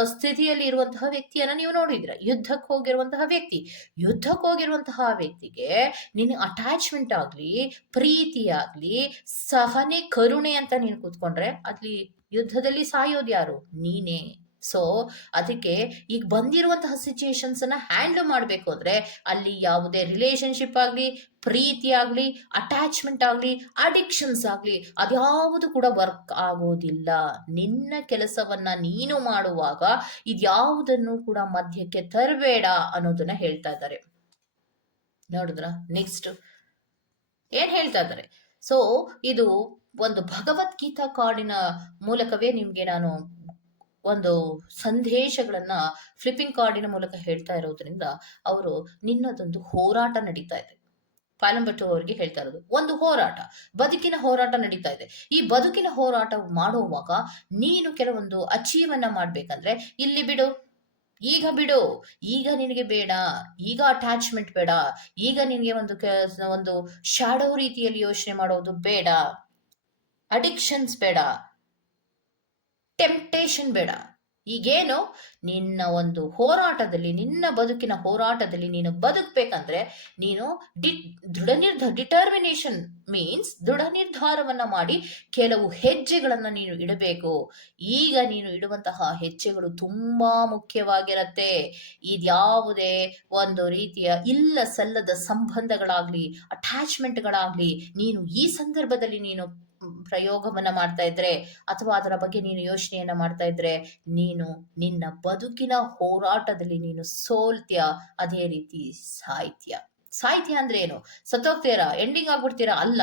ಸ್ಥಿತಿಯಲ್ಲಿ ಇರುವಂತಹ ವ್ಯಕ್ತಿಯನ್ನ ನೀವು ನೋಡಿದ್ರ, ಯುದ್ಧಕ್ಕೆ ಹೋಗಿರುವಂತಹ ವ್ಯಕ್ತಿ, ಯುದ್ಧಕ್ಕೆ ಹೋಗಿರುವಂತಹ ವ್ಯಕ್ತಿಗೆ ನಿನ್ನ ಅಟ್ಯಾಚ್ಮೆಂಟ್ ಆಗ್ಲಿ, ಪ್ರೀತಿ ಆಗ್ಲಿ, ಸಹನೆ, ಕರುಣೆ ಅಂತ ನೀನು ಕೂತ್ಕೊಂಡ್ರೆ, ಅಲ್ಲಿ ಯುದ್ಧದಲ್ಲಿ ಸಾಯೋದು ಯಾರು? ನೀನೇ. ಸೊ ಅದಕ್ಕೆ ಈಗ ಬಂದಿರುವಂತಹ ಸಿಚುಯೇಷನ್ಸ್ ಅನ್ನ ಹ್ಯಾಂಡಲ್ ಮಾಡಬೇಕು ಅಂದ್ರೆ ಅಲ್ಲಿ ಯಾವುದೇ ರಿಲೇಶನ್ಶಿಪ್ ಆಗಲಿ, ಪ್ರೀತಿ ಆಗಲಿ ಅಟ್ಯಾಚ್ಮೆಂಟ್ ಆಗಲಿ ಅಡಿಕ್ಷನ್ಸ್ ಆಗಲಿ ಅದ್ಯಾವುದು ಕೂಡ ವರ್ಕ್ ಆಗೋದಿಲ್ಲ. ನಿನ್ನ ಕೆಲಸವನ್ನ ನೀನು ಮಾಡುವಾಗ ಇದ್ಯಾವುದನ್ನು ಕೂಡ ಮಧ್ಯಕ್ಕೆ ತರಬೇಡ ಅನ್ನೋದನ್ನ ಹೇಳ್ತಾ ಇದ್ದಾರೆ. ನೋಡಿದ್ರ? ನೆಕ್ಸ್ಟ್ ಏನ್ ಹೇಳ್ತಾ ಇದ್ದಾರೆ? ಸೊ ಇದು ಒಂದು ಭಗವದ್ಗೀತಾ ಕಾರ್ಡಿನ ಮೂಲಕವೇ ನಿಮ್ಗೆ ನಾನು ಒಂದು ಸಂದೇಶಗಳನ್ನ ಫ್ಲಿಪ್ಪಿಂಗ್ ಕಾರ್ಡಿನ ಮೂಲಕ ಹೇಳ್ತಾ ಇರೋದ್ರಿಂದ ಅವರು ನಿನ್ನದೊಂದು ಹೋರಾಟ ನಡೀತಾ ಇದೆ. ಪಾಲಂಬಟ್ಟು ಅವರಿಗೆ ಹೇಳ್ತಾ ಇರೋದು, ಒಂದು ಹೋರಾಟ, ಬದುಕಿನ ಹೋರಾಟ ನಡೀತಾ ಇದೆ. ಈ ಬದುಕಿನ ಹೋರಾಟ ಮಾಡುವಾಗ ನೀನು ಕೆಲವೊಂದು ಅಚೀವ್ ಅನ್ನ ಮಾಡ್ಬೇಕಂದ್ರೆ ಇಲ್ಲಿ ಬಿಡು, ಈಗ ಬಿಡು, ಈಗ ನಿನಗೆ ಬೇಡ, ಈಗ ಅಟ್ಯಾಚ್ಮೆಂಟ್ ಬೇಡ, ಈಗ ನಿನಗೆ ಒಂದು ಒಂದು ಶಾಡೋ ರೀತಿಯಲ್ಲಿ ಯೋಚನೆ ಮಾಡೋದು ಬೇಡ ಅಡಿಕ್ಷನ್ಸ್ ಬೇಡ. ಟೆಂಪ್ಟೇಷನ್ ಬೇಡ. ಈಗೇನು ನಿನ್ನ ಒಂದು ಹೋರಾಟದಲ್ಲಿ, ನಿನ್ನ ಬದುಕಿನ ಹೋರಾಟದಲ್ಲಿ ನೀನು ಬದುಕಬೇಕಂದ್ರೆ ನೀನು ಡಿ, ದೃಢ ನಿರ್ಧಾರ ಡಿಟರ್ಮಿನೇಷನ್ ಮೀನ್ಸ್ ದೃಢ ನಿರ್ಧಾರವನ್ನ ಮಾಡಿ ಕೆಲವು ಹೆಜ್ಜೆಗಳನ್ನ ನೀನು ಇಡಬೇಕು. ಈಗ ನೀನು ಇಡುವಂತಹ ಹೆಜ್ಜೆಗಳು ತುಂಬಾ ಮುಖ್ಯವಾಗಿರತ್ತೆ. ಇದ್ಯಾವುದೇ ಒಂದು ರೀತಿಯ ಇಲ್ಲ ಸಲ್ಲದ ಸಂಬಂಧಗಳಾಗ್ಲಿ ಅಟ್ಯಾಚ್ಮೆಂಟ್ಗಳಾಗ್ಲಿ ನೀನು ಈ ಸಂದರ್ಭದಲ್ಲಿ ನೀನು ಪ್ರಯೋಗವನ್ನ ಮಾಡ್ತಾ ಇದ್ರೆ ಅಥವಾ ಅದರ ಬಗ್ಗೆ ನೀನು ಯೋಚನೆಯನ್ನ ಮಾಡ್ತಾ ಇದ್ರೆ ನೀನು ನಿನ್ನ ಬದುಕಿನ ಹೋರಾಟದಲ್ಲಿ ನೀನು ಸೋಲ್ತ್ಯ, ಅದೇ ರೀತಿ ಸಾಹಿತ್ಯ ಸಾಹಿತ್ಯ ಅಂದ್ರೆ ಏನು? ಸತ್ತೋಗ್ತೀರಾ ಎಂಡಿಂಗ್ ಆಗ್ಬಿಡ್ತೀರಾ? ಅಲ್ಲ.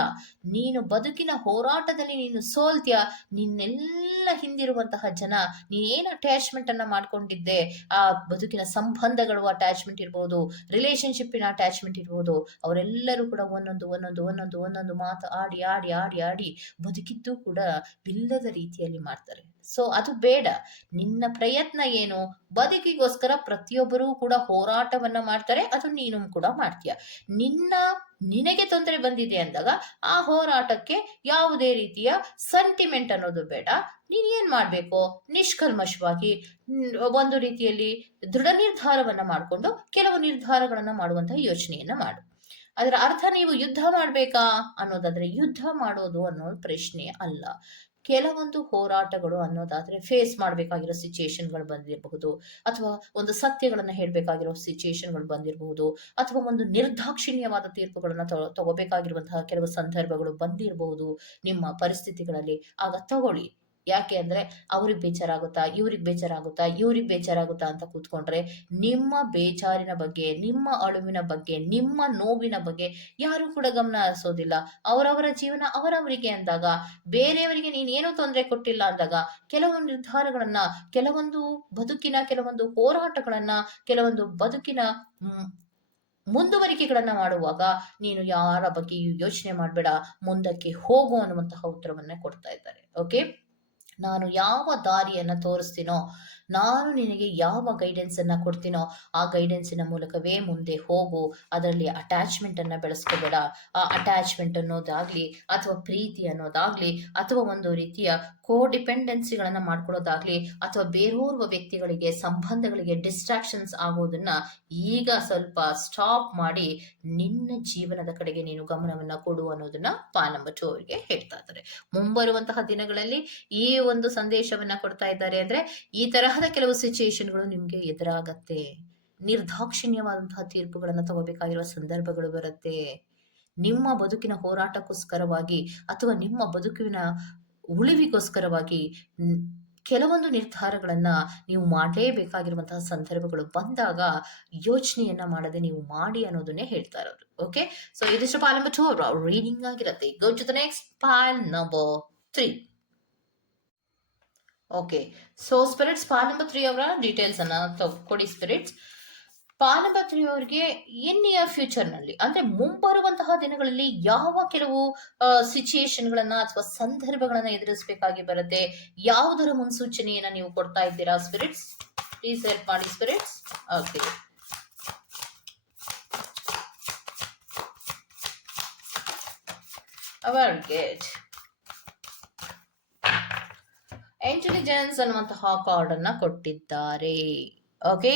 ನೀನು ಬದುಕಿನ ಹೋರಾಟದಲ್ಲಿ ನೀನು ಸೋಲ್ತೀಯ, ನಿನ್ನೆಲ್ಲ ಹಿಂದಿರುವಂತಹ ಜನ, ನೀನೇನು ಅಟ್ಯಾಚ್ಮೆಂಟ್ ಅನ್ನ ಮಾಡ್ಕೊಂಡಿದ್ದೆ? ಆ ಬದುಕಿನ ಸಂಬಂಧಗಳು ಅಟ್ಯಾಚ್ಮೆಂಟ್ ಇರ್ಬೋದು ರಿಲೇಶನ್ಶಿಪ್ಪಿನ ಅಟ್ಯಾಚ್ಮೆಂಟ್ ಇರ್ಬೋದು, ಅವರೆಲ್ಲರೂ ಕೂಡ ಒಂದೊಂದು ಒಂದೊಂದು ಒಂದೊಂದು ಒಂದೊಂದು ಮಾತು ಆಡಿ ಆಡಿ ಆಡಿ ಆಡಿ ಬದುಕಿದ್ದು ಕೂಡ ಬಿಲ್ಲದ ರೀತಿಯಲ್ಲಿ ಮಾಡ್ತಾರೆ. ಸೊ ಅದು ಬೇಡ. ನಿನ್ನ ಪ್ರಯತ್ನ ಏನು? ಬದುಕಿಗೋಸ್ಕರ ಪ್ರತಿಯೊಬ್ಬರೂ ಕೂಡ ಹೋರಾಟವನ್ನ ಮಾಡ್ತಾರೆ, ಅದು ನೀನು ಕೂಡ ಮಾಡ್ತೀಯ. ನಿನ್ನ, ನಿನಗೆ ತೊಂದರೆ ಬಂದಿದೆ ಅಂದಾಗ ಆ ಹೋರಾಟಕ್ಕೆ ಯಾವುದೇ ರೀತಿಯ ಸೆಂಟಿಮೆಂಟ್ ಅನ್ನೋದು ಬೇಡ. ನೀನ್ ಏನ್ ಮಾಡ್ಬೇಕು? ನಿಷ್ಕಲ್ಮಶವಾಗಿ ಒಂದು ರೀತಿಯಲ್ಲಿ ದೃಢ ನಿರ್ಧಾರವನ್ನ ಮಾಡಿಕೊಂಡು ಕೆಲವು ನಿರ್ಧಾರಗಳನ್ನ ಮಾಡುವಂತಹ ಯೋಚನೆಯನ್ನ ಮಾಡು. ಅದರ ಅರ್ಥ ನೀವು ಯುದ್ಧ ಮಾಡ್ಬೇಕಾ? ಅನ್ನೋದಾದ್ರೆ ಯುದ್ಧ ಮಾಡೋದು ಅನ್ನೋ ಪ್ರಶ್ನೆ ಅಲ್ಲ. ಕೆಲವೊಂದು ಹೋರಾಟಗಳು ಅನ್ನೋದಾದ್ರೆ ಫೇಸ್ ಮಾಡಬೇಕಾಗಿರೋ ಸಿಚುಯೇಷನ್ಗಳು ಬಂದಿರಬಹುದು, ಅಥವಾ ಒಂದು ಸತ್ಯಗಳನ್ನ ಹೇಳಬೇಕಾಗಿರೋ ಸಿಚುಯೇಷನ್ಗಳು ಬಂದಿರಬಹುದು, ಅಥವಾ ಒಂದು ನಿರ್ದಾಕ್ಷಿಣ್ಯವಾದ ತೀರ್ಪುಗಳನ್ನ ತಗೊ- ತಗೋಬೇಕಾಗಿರುವಂತಹ ಕೆಲವು ಸಂದರ್ಭಗಳು ಬಂದಿರಬಹುದು, ನಿಮ್ಮ ಪರಿಸ್ಥಿತಿಗಳಲ್ಲಿ. ಆಗ ತಗೊಳ್ಳಿ. ಯಾಕೆ ಅಂದ್ರೆ ಅವ್ರಿಗೆ ಬೇಜಾರಾಗುತ್ತಾ, ಇವ್ರಿಗೆ ಬೇಜಾರಾಗುತ್ತಾ ಇವ್ರಿಗೆ ಬೇಜಾರಾಗುತ್ತಾ ಅಂತ ಕೂತ್ಕೊಂಡ್ರೆ ನಿಮ್ಮ ಬೇಜಾರಿನ ಬಗ್ಗೆ, ನಿಮ್ಮ ಅಳುವಿನ ಬಗ್ಗೆ, ನಿಮ್ಮ ನೋವಿನ ಬಗ್ಗೆ ಯಾರು ಕೂಡ ಗಮನ ಹರಿಸೋದಿಲ್ಲ. ಅವರವರ ಜೀವನ ಅವರವರಿಗೆ ಅಂದಾಗ, ಬೇರೆಯವರಿಗೆ ನೀನೇನು ತೊಂದರೆ ಕೊಟ್ಟಿಲ್ಲ ಅಂದಾಗ, ಕೆಲವೊಂದು ನಿರ್ಧಾರಗಳನ್ನ, ಕೆಲವೊಂದು ಬದುಕಿನ, ಕೆಲವೊಂದು ಹೋರಾಟಗಳನ್ನ, ಕೆಲವೊಂದು ಬದುಕಿನ ಮುಂದುವರಿಕೆಗಳನ್ನ ಮಾಡುವಾಗ ನೀನು ಯಾರ ಬಗ್ಗೆ ಯೋಚನೆ ಮಾಡಬೇಡ, ಮುಂದಕ್ಕೆ ಹೋಗು ಅನ್ನುವಂತಹ ಉತ್ತರವನ್ನ ಕೊಡ್ತಾ ಇದ್ದಾರೆ. ಓಕೆ ನಾನು ಯಾವ ದಾರಿಯನ್ನು ತೋರಿಸ್ತೀನೋ ನಾನು ನಿನಗೆ ಯಾವ ಗೈಡೆನ್ಸ್ ಅನ್ನ ಕೊಡ್ತೀನೋ ಆ ಗೈಡೆನ್ಸಿನ ಮೂಲಕವೇ ಮುಂದೆ ಹೋಗು. ಅದರಲ್ಲಿ ಅಟ್ಯಾಚ್ಮೆಂಟ್ ಅನ್ನ ಬೆಳೆಸ್ಕೋಬೇಡ. ಆ ಅಟ್ಯಾಚ್ಮೆಂಟ್ ಅನ್ನೋದಾಗ್ಲಿ ಅಥವಾ ಪ್ರೀತಿ ಅನ್ನೋದಾಗ್ಲಿ ಅಥವಾ ಒಂದು ರೀತಿಯ ಕೋ ಡಿಪೆಂಡೆನ್ಸಿಗಳನ್ನ ಮಾಡ್ಕೊಳ್ಳೋದಾಗ್ಲಿ ಅಥವಾ ಬೇರೋರ್ವ ವ್ಯಕ್ತಿಗಳಿಗೆ ಸಂಬಂಧಗಳಿಗೆ ಡಿಸ್ಟ್ರಾಕ್ಷನ್ಸ್ ಆಗೋದನ್ನ ಈಗ ಸ್ವಲ್ಪ ಸ್ಟಾಪ್ ಮಾಡಿ ನಿನ್ನ ಜೀವನದ ಕಡೆಗೆ ನೀನು ಗಮನವನ್ನ ಕೊಡು ಅನ್ನೋದನ್ನ ಪಾಲ್ ನಂಬರ್ ಟು ಅವರಿಗೆ ಹೇಳ್ತಾ ಇದ್ದಾರೆ. ಮುಂಬರುವಂತಹ ದಿನಗಳಲ್ಲಿ ಈ ಒಂದು ಸಂದೇಶವನ್ನ ಕೊಡ್ತಾ ಇದ್ದಾರೆ ಅಂದ್ರೆ ಈ ತರಹದ ಕೆಲವು ಸಿಚುಯೇಷನ್ಗಳು ನಿಮಗೆ ಎದುರಾಗತ್ತೆ. ನಿರ್ದಾಕ್ಷಿಣ್ಯವಾದಂತಹ ತೀರ್ಪುಗಳನ್ನು ತಗೋಬೇಕಾಗಿರುವ ಸಂದರ್ಭಗಳು ಬರುತ್ತೆ. ನಿಮ್ಮ ಬದುಕಿನ ಹೋರಾಟಕ್ಕೋಸ್ಕರವಾಗಿ ಅಥವಾ ನಿಮ್ಮ ಬದುಕಿನ ಉಳಿವಿಗೋಸ್ಕರವಾಗಿ ಕೆಲವೊಂದು ನಿರ್ಧಾರಗಳನ್ನ ನೀವು ಮಾಡಲೇಬೇಕಾಗಿರುವಂತಹ ಸಂದರ್ಭಗಳು ಬಂದಾಗ ಯೋಚನೆಯನ್ನ ಮಾಡದೆ ನೀವು ಮಾಡಿ ಅನ್ನೋದನ್ನೇ ಹೇಳ್ತಾ ಇರೋದು. ಓಕೆ ಸೊ ಇದಿಷ್ಟು ಪಾಲ್ ನಂಬರ್ ಟು ರೀಡಿಂಗ್ ಆಗಿರುತ್ತೆ. Go to the next pile number three okay so spirits pile number three ಅವರ ಡೀಟೇಲ್ಸ್ ಅನ್ನ ಕೊಡಿ ಸ್ಪಿರಿಟ್ಸ್ ಪಾಲ್ ನಂಬರ್ ತ್ರೀ ಅವರಿಗೆ ಇನ್ ನಿಯರ್ ಫ್ಯೂಚರ್ನಲ್ಲಿ, ಅಂದ್ರೆ ಮುಂಬರುವಂತಹ ದಿನಗಳಲ್ಲಿ ಯಾವ ಕೆಲವು ಸಿಚುಯೇಷನ್ ಗಳನ್ನ ಅಥವಾ ಸಂದರ್ಭಗಳನ್ನ ಎದುರಿಸಬೇಕಾಗಿ ಬರುತ್ತೆ? ಯಾವುದರ ಮುನ್ಸೂಚನೆಯನ್ನ ನೀವು ಕೊಡ್ತಾ ಇದ್ದೀರಾ ಸ್ಪಿರಿಟ್ಸ್ ಪ್ಲೀಸ್ ಹೆಲ್ಪ್ ಮಾಡಿ ಸ್ಪಿರಿಟ್ಸ್ ಓಕೆ ಅವರ್ ಗುಡ್ ಇಂಟೆಲಿಜೆನ್ಸ್ ಅನ್ನುವಂತಹ ಕಾರ್ಡ್ ಅನ್ನ ಕೊಟ್ಟಿದ್ದಾರೆ. ಓಕೆ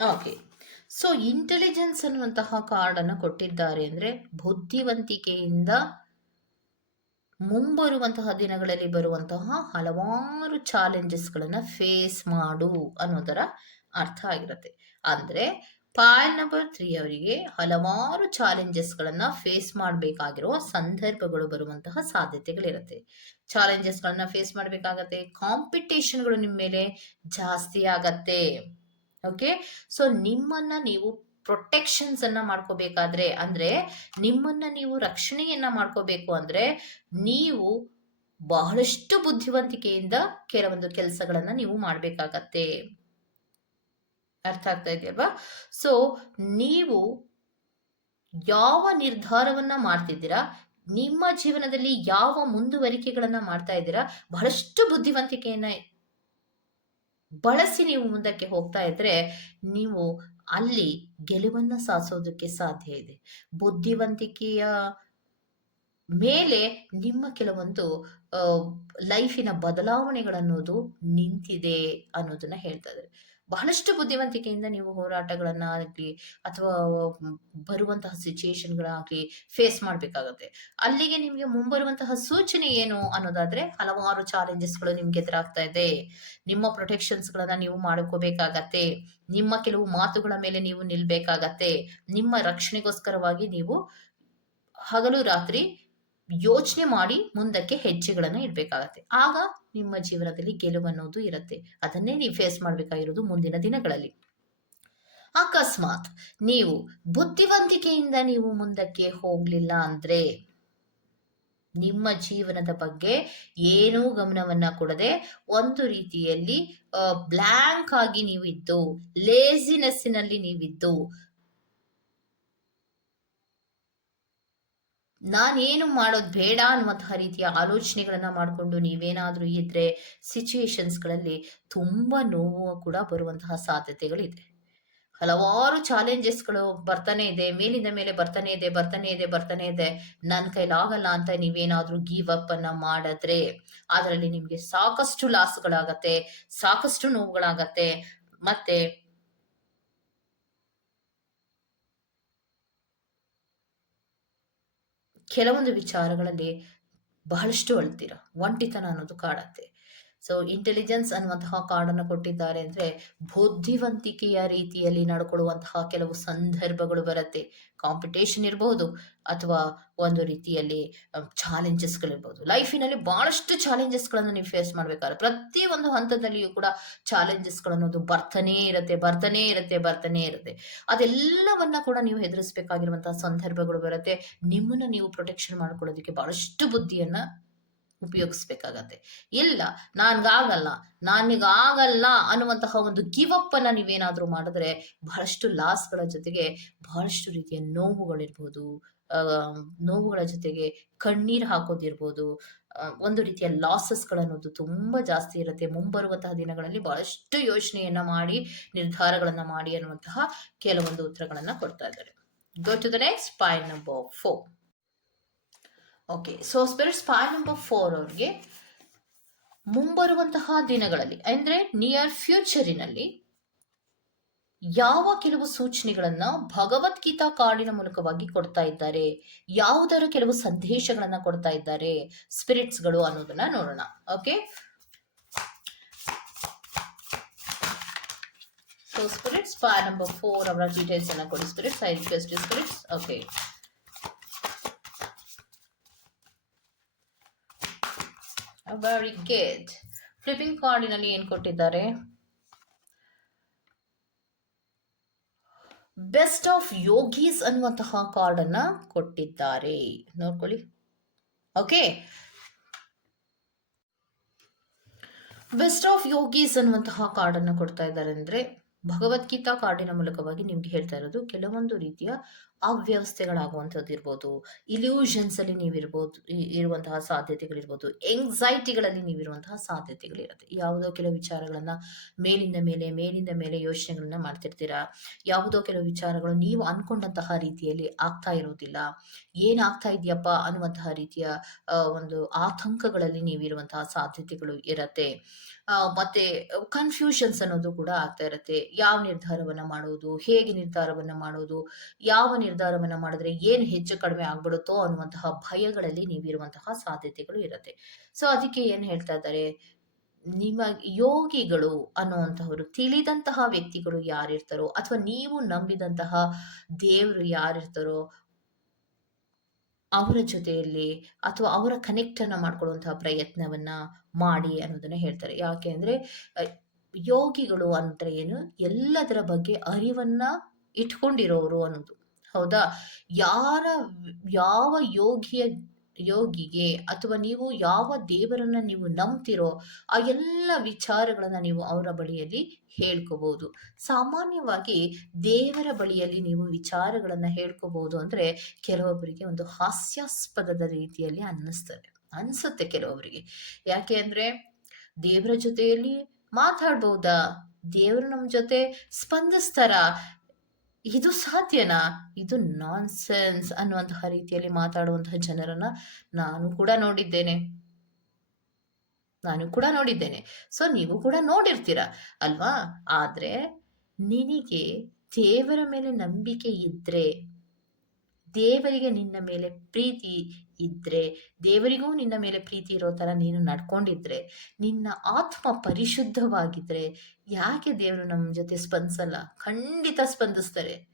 ಓಕೆ ಸೊ ಇಂಟೆಲಿಜೆನ್ಸ್ ಅನ್ನುವಂತಹ ಕಾರ್ಡ್ ಅನ್ನು ಕೊಟ್ಟಿದ್ದಾರೆ ಅಂದ್ರೆ ಬುದ್ಧಿವಂತಿಕೆಯಿಂದ ಮುಂಬರುವಂತಹ ದಿನಗಳಲ್ಲಿ ಬರುವಂತಹ ಹಲವಾರು ಚಾಲೆಂಜಸ್ಗಳನ್ನ ಫೇಸ್ ಮಾಡು ಅನ್ನೋದರ ಅರ್ಥ ಆಗಿರುತ್ತೆ. ಅಂದ್ರೆ ಪಾಯ್ ನಂಬರ್ ತ್ರೀ ಅವರಿಗೆ ಹಲವಾರು ಚಾಲೆಂಜಸ್ಗಳನ್ನು ಫೇಸ್ ಮಾಡಬೇಕಾಗಿರುವ ಸಂದರ್ಭಗಳು ಬರುವಂತಹ ಸಾಧ್ಯತೆಗಳಿರುತ್ತೆ. ಚಾಲೆಂಜಸ್ಗಳನ್ನ ಫೇಸ್ ಮಾಡಬೇಕಾಗತ್ತೆ ಕಾಂಪಿಟೇಷನ್ಗಳು ನಿಮ್ಮ ಮೇಲೆ ಜಾಸ್ತಿ ಆಗತ್ತೆ. ಓಕೆ ಸೊ ನಿಮ್ಮನ್ನ ನೀವು ಪ್ರೊಟೆಕ್ಷನ್ಸ್ ಅನ್ನ ಮಾಡ್ಕೋಬೇಕಾದ್ರೆ, ಅಂದ್ರೆ ನಿಮ್ಮನ್ನ ನೀವು ರಕ್ಷಣೆಯನ್ನ ಮಾಡ್ಕೋಬೇಕು ಅಂದ್ರೆ ನೀವು ಬಹಳಷ್ಟು ಬುದ್ಧಿವಂತಿಕೆಯಿಂದ ಕೆಲವೊಂದು ಕೆಲಸಗಳನ್ನ ನೀವು ಮಾಡ್ಬೇಕಾಗತ್ತೆ. ಅರ್ಥ ಆಗ್ತಾ ಇದೆಯಲ್ವಾ ಸೊ ನೀವು ಯಾವ ನಿರ್ಧಾರವನ್ನ ಮಾಡ್ತಿದ್ದೀರಾ? ನಿಮ್ಮ ಜೀವನದಲ್ಲಿ ಯಾವ ಮುಂದುವರಿಕೆಗಳನ್ನ ಮಾಡ್ತಾ ಇದ್ದೀರಾ? ಬಹಳಷ್ಟು ಬುದ್ಧಿವಂತಿಕೆಯನ್ನ ಬಳಸಿ ನೀವು ಮುಂದಕ್ಕೆ ಹೋಗ್ತಾ ಇದ್ರೆ ನೀವು ಅಲ್ಲಿ ಗೆಲುವನ್ನ ಸಾಧಿಸೋದಕ್ಕೆ ಸಾಧ್ಯ ಇದೆ. ಬುದ್ಧಿವಂತಿಕೆಯ ಮೇಲೆ ನಿಮ್ಮ ಕೆಲವೊಂದು ಲೈಫಿನ ಬದಲಾವಣೆಗಳನ್ನೋದು ನಿಂತಿದೆ ಅನ್ನೋದನ್ನ ಹೇಳ್ತಾ ಇದ್ದಾರೆ. ಬಹಳಷ್ಟು ಬುದ್ಧಿವಂತಿಕೆಯಿಂದ ನೀವು ಹೋರಾಟಗಳನ್ನ ಆಗಲಿ ಅಥವಾ ಬರುವಂತಹ ಸಿಚುಯೇಷನ್ಗಳಾಗ್ಲಿ ಫೇಸ್ ಮಾಡಬೇಕಾಗುತ್ತೆ. ಅಲ್ಲಿಗೆ ನಿಮಗೆ ಮುಂಬರುವಂತಹ ಸೂಚನೆ ಏನು ಅನ್ನೋದಾದ್ರೆ ಹಲವಾರು ಚಾಲೆಂಜಸ್ಗಳು ನಿಮ್ಗೆ ಎದುರಾಗ್ತಾ ಇದೆ. ನಿಮ್ಮ ಪ್ರೊಟೆಕ್ಷನ್ಸ್ ಗಳನ್ನ ನೀವು ಮಾಡ್ಕೋಬೇಕಾಗತ್ತೆ. ನಿಮ್ಮ ಕೆಲವು ಮಾತುಗಳ ಮೇಲೆ ನೀವು ನಿಲ್ಬೇಕಾಗತ್ತೆ. ನಿಮ್ಮ ರಕ್ಷಣೆಗೋಸ್ಕರವಾಗಿ ನೀವು ಹಗಲು ರಾತ್ರಿ ಯೋಚನೆ ಮಾಡಿ ಮುಂದಕ್ಕೆ ಹೆಜ್ಜೆಗಳನ್ನ ಇಡ್ಬೇಕಾಗತ್ತೆ. ಆಗ ನಿಮ್ಮ ಜೀವನದಲ್ಲಿ ಗೆಲುವನ್ನೋದು ಇರುತ್ತೆ. ಅದನ್ನೇ ನೀವು ಫೇಸ್ ಮಾಡಬೇಕಾಗಿರೋದು ಮುಂದಿನ ದಿನಗಳಲ್ಲಿ. ಅಕಸ್ಮಾತ್ ನೀವು ಬುದ್ಧಿವಂತಿಕೆಯಿಂದ ನೀವು ಮುಂದಕ್ಕೆ ಹೋಗ್ಲಿಲ್ಲ ಅಂದ್ರೆ ನಿಮ್ಮ ಜೀವನದ ಬಗ್ಗೆ ಏನೂ ಗಮನವನ್ನ ಕೊಡದೆ ಒಂದು ರೀತಿಯಲ್ಲಿ ಬ್ಲ್ಯಾಂಕ್ ಆಗಿ ನೀವಿದ್ದು ಲೇಸಿನೆಸ್ಸಿನಲ್ಲಿ ನೀವಿದ್ದು ನಾನೇನು ಮಾಡೋದು ಬೇಡ ಅನ್ನುವಂತಹ ರೀತಿಯ ಆಲೋಚನೆಗಳನ್ನು ಮಾಡಿಕೊಂಡು ನೀವೇನಾದರೂ ಇದ್ರೆ ಸಿಚುಯೇಷನ್ಸ್ಗಳಲ್ಲಿ ತುಂಬ ನೋವು ಕೂಡ ಬರುವಂತಹ ಸಾಧ್ಯತೆಗಳಿದೆ. ಹಲವಾರು ಚಾಲೆಂಜಸ್ಗಳು ಬರ್ತಾನೆ ಇದೆ, ಮೇಲಿಂದ ಮೇಲೆ ಬರ್ತಾನೆ ಇದೆ ಬರ್ತಾನೆ ಇದೆ ಬರ್ತಾನೆ ಇದೆ. ನನ್ನ ಕೈಲಾಗಲ್ಲ ಅಂತ ನೀವೇನಾದರೂ ಗೀವ್ ಅಪ್ ಅನ್ನ ಮಾಡಿದ್ರೆ ಅದರಲ್ಲಿ ನಿಮಗೆ ಸಾಕಷ್ಟು ಲಾಸ್ಗಳಾಗತ್ತೆ ಸಾಕಷ್ಟು ನೋವುಗಳಾಗತ್ತೆ, ಮತ್ತೆ ಕೆಲವೊಂದು ವಿಚಾರಗಳಲ್ಲಿ ಬಹಳಷ್ಟು ಅಳ್ತೀರ, ಒಂಟಿತನ ಅನ್ನೋದು ಕಾಡತ್ತೆ. ಸೊ ಇಂಟೆಲಿಜೆನ್ಸ್ ಅನ್ನುವಂತಹ ಕಾರ್ಡನ್ನು ಕೊಟ್ಟಿದ್ದಾರೆ ಅಂದ್ರೆ ಬುದ್ಧಿವಂತಿಕೆಯ ರೀತಿಯಲ್ಲಿ ನಡ್ಕೊಳ್ಳುವಂತಹ ಕೆಲವು ಸಂದರ್ಭಗಳು ಬರುತ್ತೆ. ಕಾಂಪಿಟೇಷನ್ ಇರಬಹುದು ಅಥವಾ ಒಂದು ರೀತಿಯಲ್ಲಿ ಚಾಲೆಂಜಸ್ಗಳಿರ್ಬೋದು ಲೈಫಿನಲ್ಲಿ ಬಹಳಷ್ಟು ಚಾಲೆಂಜಸ್ಗಳನ್ನು ನೀವು ಫೇಸ್ ಮಾಡಬೇಕಾದ್ರೆ ಪ್ರತಿ ಒಂದು ಹಂತದಲ್ಲಿಯೂ ಕೂಡ ಚಾಲೆಂಜಸ್ಗಳನ್ನೋದು ಬರ್ತಾನೇ ಇರುತ್ತೆ, ಬರ್ತನೇ ಇರುತ್ತೆ ಬರ್ತನೇ ಇರುತ್ತೆ. ಅದೆಲ್ಲವನ್ನ ಕೂಡ ನೀವು ಎದುರಿಸಬೇಕಾಗಿರುವಂತಹ ಸಂದರ್ಭಗಳು ಬರುತ್ತೆ. ನಿಮ್ಮನ್ನು ನೀವು ಪ್ರೊಟೆಕ್ಷನ್ ಮಾಡ್ಕೊಳ್ಳೋದಕ್ಕೆ ಬಹಳಷ್ಟು ಬುದ್ಧಿಯನ್ನ ಉಪಯೋಗಿಸ್ಬೇಕಾಗತ್ತೆ. ಇಲ್ಲ, ನನ್ಗಾಗಲ್ಲ, ನಾನಿಗಾಗಲ್ಲ ಅನ್ನುವಂತಹ ಒಂದು ಗಿವ್ ಅಪ್ ಅನ್ನ ನೀವೇನಾದ್ರೂ ಮಾಡಿದ್ರೆ ಬಹಳಷ್ಟು ಲಾಸ್ಗಳ ಜೊತೆಗೆ ಬಹಳಷ್ಟು ರೀತಿಯ ನೋವುಗಳಿರ್ಬೋದು ನೋವುಗಳ ಜೊತೆಗೆ ಕಣ್ಣೀರು ಹಾಕೋದಿರ್ಬೋದು ಒಂದು ರೀತಿಯ ಲಾಸಸ್ಗಳನ್ನೋದು ತುಂಬಾ ಜಾಸ್ತಿ ಇರುತ್ತೆ. ಮುಂಬರುವಂತಹ ದಿನಗಳಲ್ಲಿ ಬಹಳಷ್ಟು ಯೋಚನೆಯನ್ನ ಮಾಡಿ, ನಿರ್ಧಾರಗಳನ್ನ ಮಾಡಿ ಅನ್ನುವಂತಹ ಕೆಲವೊಂದು ಉತ್ತರಗಳನ್ನ ಕೊಡ್ತಾ ಇದ್ದಾರೆ. Go to the next point number four okay so spirits five number four ಅವ್ರಿಗೆ ಮುಂಬರುವಂತಹ ದಿನಗಳಲ್ಲಿ, ಅಂದ್ರೆ ನಿಯರ್ ಫ್ಯೂಚರಿನಲ್ಲಿ ಯಾವ ಕೆಲವು ಸೂಚನೆಗಳನ್ನ ಭಗವದ್ಗೀತಾ ಕಾರ್ಡಿನ ಮೂಲಕವಾಗಿ ಕೊಡ್ತಾ ಇದ್ದಾರೆ ಯಾವುದರ ಕೆಲವು ಸಂದೇಶಗಳನ್ನ ಕೊಡ್ತಾ ಇದ್ದಾರೆ ಸ್ಪಿರಿಟ್ಸ್ಗಳು ಅನ್ನೋದನ್ನ ನೋಡೋಣ. Okay so spirits five number four ಅವರ ಡೀಟೇಲ್ಸ್ ಅನ್ನ ಕೊಡಿ. Spirits I request spirits okay very good flipping ಕಾರ್ಡಿನಲ್ಲಿ ಏನು ಕೊಟ್ಟಿದ್ದಾರೆ? ಬೆಸ್ಟ್ ಆಫ್ ಯೋಗೀಸ್ ಅನ್ನುವಂತಹ ಕಾರ್ಡನ್ನು ಕೊಟ್ಟಿದ್ದಾರೆ. ನೋಡ್ಕೊಳ್ಳಿ. ಓಕೆ ಬೆಸ್ಟ್ ಆಫ್ ಯೋಗೀಸ್ ಅನ್ನುವಂತಹ ಕಾರ್ಡನ್ನು ಕೊಡ್ತಾ ಇದ್ದಾರೆ ಅಂದರೆ ಭಗವದ್ಗೀತಾ ಕಾರ್ಡಿನ ಮೂಲಕವಾಗಿ ನಿಮ್ಗೆ ಹೇಳ್ತಾ ಇರೋದು ಕೆಲವೊಂದು ರೀತಿಯ ಅವ್ಯವಸ್ಥೆಗಳಾಗುವಂಥದ್ದು ಇರ್ಬೋದು ಇಲ್ಯೂಷನ್ಸ್ ಅಲ್ಲಿ ನೀವಿರ್ಬೋದು ಇರುವಂತಹ ಸಾಧ್ಯತೆಗಳಿರ್ಬೋದು ಎಂಗ್ಸೈಟಿಗಳಲ್ಲಿ ನೀವಿರುವಂತಹ ಸಾಧ್ಯತೆಗಳಿರುತ್ತೆ. ಯಾವುದೋ ಕೆಲವು ವಿಚಾರಗಳನ್ನ ಮೇಲಿಂದ ಮೇಲೆ ಮೇಲಿಂದ ಮೇಲೆ ಯೋಚನೆಗಳನ್ನ ಮಾಡ್ತಿರ್ತೀರಾ? ಯಾವುದೋ ಕೆಲವು ವಿಚಾರಗಳು ನೀವು ಅನ್ಕೊಂಡಂತಹ ರೀತಿಯಲ್ಲಿ ಆಗ್ತಾ ಇರೋದಿಲ್ಲ. ಏನಾಗ್ತಾ ಇದೆಯಪ್ಪ ಅನ್ನುವಂತಹ ರೀತಿಯ ಒಂದು ಆತಂಕಗಳಲ್ಲಿ ನೀವಿರುವಂತಹ ಸಾಧ್ಯತೆಗಳು ಇರತ್ತೆ. ಮತ್ತೆ ಕನ್ಫ್ಯೂಷನ್ಸ್ ಅನ್ನೋದು ಕೂಡ ಆಗ್ತಾ ಇರುತ್ತೆ. ಯಾವ ನಿರ್ಧಾರವನ್ನ ಮಾಡೋದು? ಹೇಗೆ ನಿರ್ಧಾರವನ್ನ ಮಾಡೋದು? ಯಾವ ನಿರ್ಧಾರವನ್ನ ಮಾಡಿದ್ರೆ ಏನು ಹೆಚ್ಚು ಕಡಿಮೆ ಆಗ್ಬಿಡುತ್ತೋ ಅನ್ನುವಂತಹ ಭಯಗಳಲ್ಲಿ ನೀವಿರುವಂತಹ ಸಾಧ್ಯತೆಗಳು ಇರುತ್ತೆ. ಸೊ ಅದಕ್ಕೆ ಏನು ಹೇಳ್ತಾ ಇದ್ದಾರೆ? ನಿಮ್ಮ ಯೋಗಿಗಳು ಅನ್ನುವಂತಹವರು ತಿಳಿದಂತಹ ವ್ಯಕ್ತಿಗಳು ಯಾರಿರ್ತಾರೋ ಅಥವಾ ನೀವು ನಂಬಿದಂತಹ ದೇವರು ಯಾರಿರ್ತಾರೋ, ಅವರ ಜೊತೆಯಲ್ಲಿ ಅಥವಾ ಅವರ ಕನೆಕ್ಟ್ ಅನ್ನ ಮಾಡ್ಕೊಳ್ಳುವಂತಹ ಪ್ರಯತ್ನವನ್ನ ಮಾಡಿ ಅನ್ನೋದನ್ನ ಹೇಳ್ತಾರೆ. ಯಾಕೆ ಅಂದ್ರೆ ಯೋಗಿಗಳು ಅಂದ್ರೆ ಏನು? ಎಲ್ಲದರ ಬಗ್ಗೆ ಅರಿವನ್ನ ಇಟ್ಕೊಂಡಿರೋರು ಅನ್ನೋದು. ಹೌದಾ? ಯಾರ ಯಾವ ಯೋಗಿಯ, ಯೋಗಿಗೆ ಅಥವಾ ನೀವು ಯಾವ ದೇವರನ್ನ ನೀವು ನಂಬ್ತಿರೋ ಆ ಎಲ್ಲ ವಿಚಾರಗಳನ್ನ ನೀವು ಅವರ ಬಳಿಯಲ್ಲಿ ಹೇಳ್ಕೋಬಹುದು ಸಾಮಾನ್ಯವಾಗಿ ದೇವರ ಬಳಿಯಲ್ಲಿ ನೀವು ವಿಚಾರಗಳನ್ನ ಹೇಳ್ಕೋಬಹುದು ಅಂದ್ರೆ ಕೆಲವೊಬ್ಬರಿಗೆ ಒಂದು ಹಾಸ್ಯಾಸ್ಪದದ ರೀತಿಯಲ್ಲಿ ಅನ್ನಿಸ್ತದೆ. ಅನ್ಸುತ್ತೆ ಕೆಲವೊಬ್ಬರಿಗೆ ಯಾಕೆ ಅಂದ್ರೆ ದೇವರ ಜೊತೆಯಲ್ಲಿ ಮಾತಾಡ್ಬಹುದಾ ದೇವರು ನಮ್ಮ ಜೊತೆ ಸ್ಪಂದಿಸ್ತಾರ? ಇದು ಸಾಧ್ಯನಾ? ಇದು ನಾನ್ ಸೆನ್ಸ್ ಅನ್ನುವಂತಹ ರೀತಿಯಲ್ಲಿ ಮಾತಾಡುವಂತಹ ಜನರನ್ನ ನಾನು ಕೂಡ ನೋಡಿದ್ದೇನೆ. ನಾನು ಕೂಡ ನೋಡಿದ್ದೇನೆ. ಸೊ ನೀವು ಕೂಡ ನೋಡಿರ್ತೀರ? ಅಲ್ವಾ? ಆದ್ರೆ, ನಿನಗೆ ದೇವರ ಮೇಲೆ ನಂಬಿಕೆ ಇದ್ರೆ, ದೇವರಿಗೆ ನಿನ್ನ ಮೇಲೆ ಪ್ರೀತಿ ಇದ್ರೆ, ದೇವರಿಗೂ ನಿನ್ನ ಮೇಲೆ ಪ್ರೀತಿ ಇರೋ ತರ ನೀನು ನಡ್ಕೊಂಡಿದ್ರೆ, ನಿನ್ನ ಆತ್ಮ ಪರಿಶುದ್ಧವಾಗಿದ್ರೆ ಯಾಕೆ ದೇವರು ನಮ್ಮ ಜೊತೆ ಸ್ಪಂದಿಸಲ್ಲ? ಖಂಡಿತ ಸ್ಪಂದಿಸ್ತಾರೆ.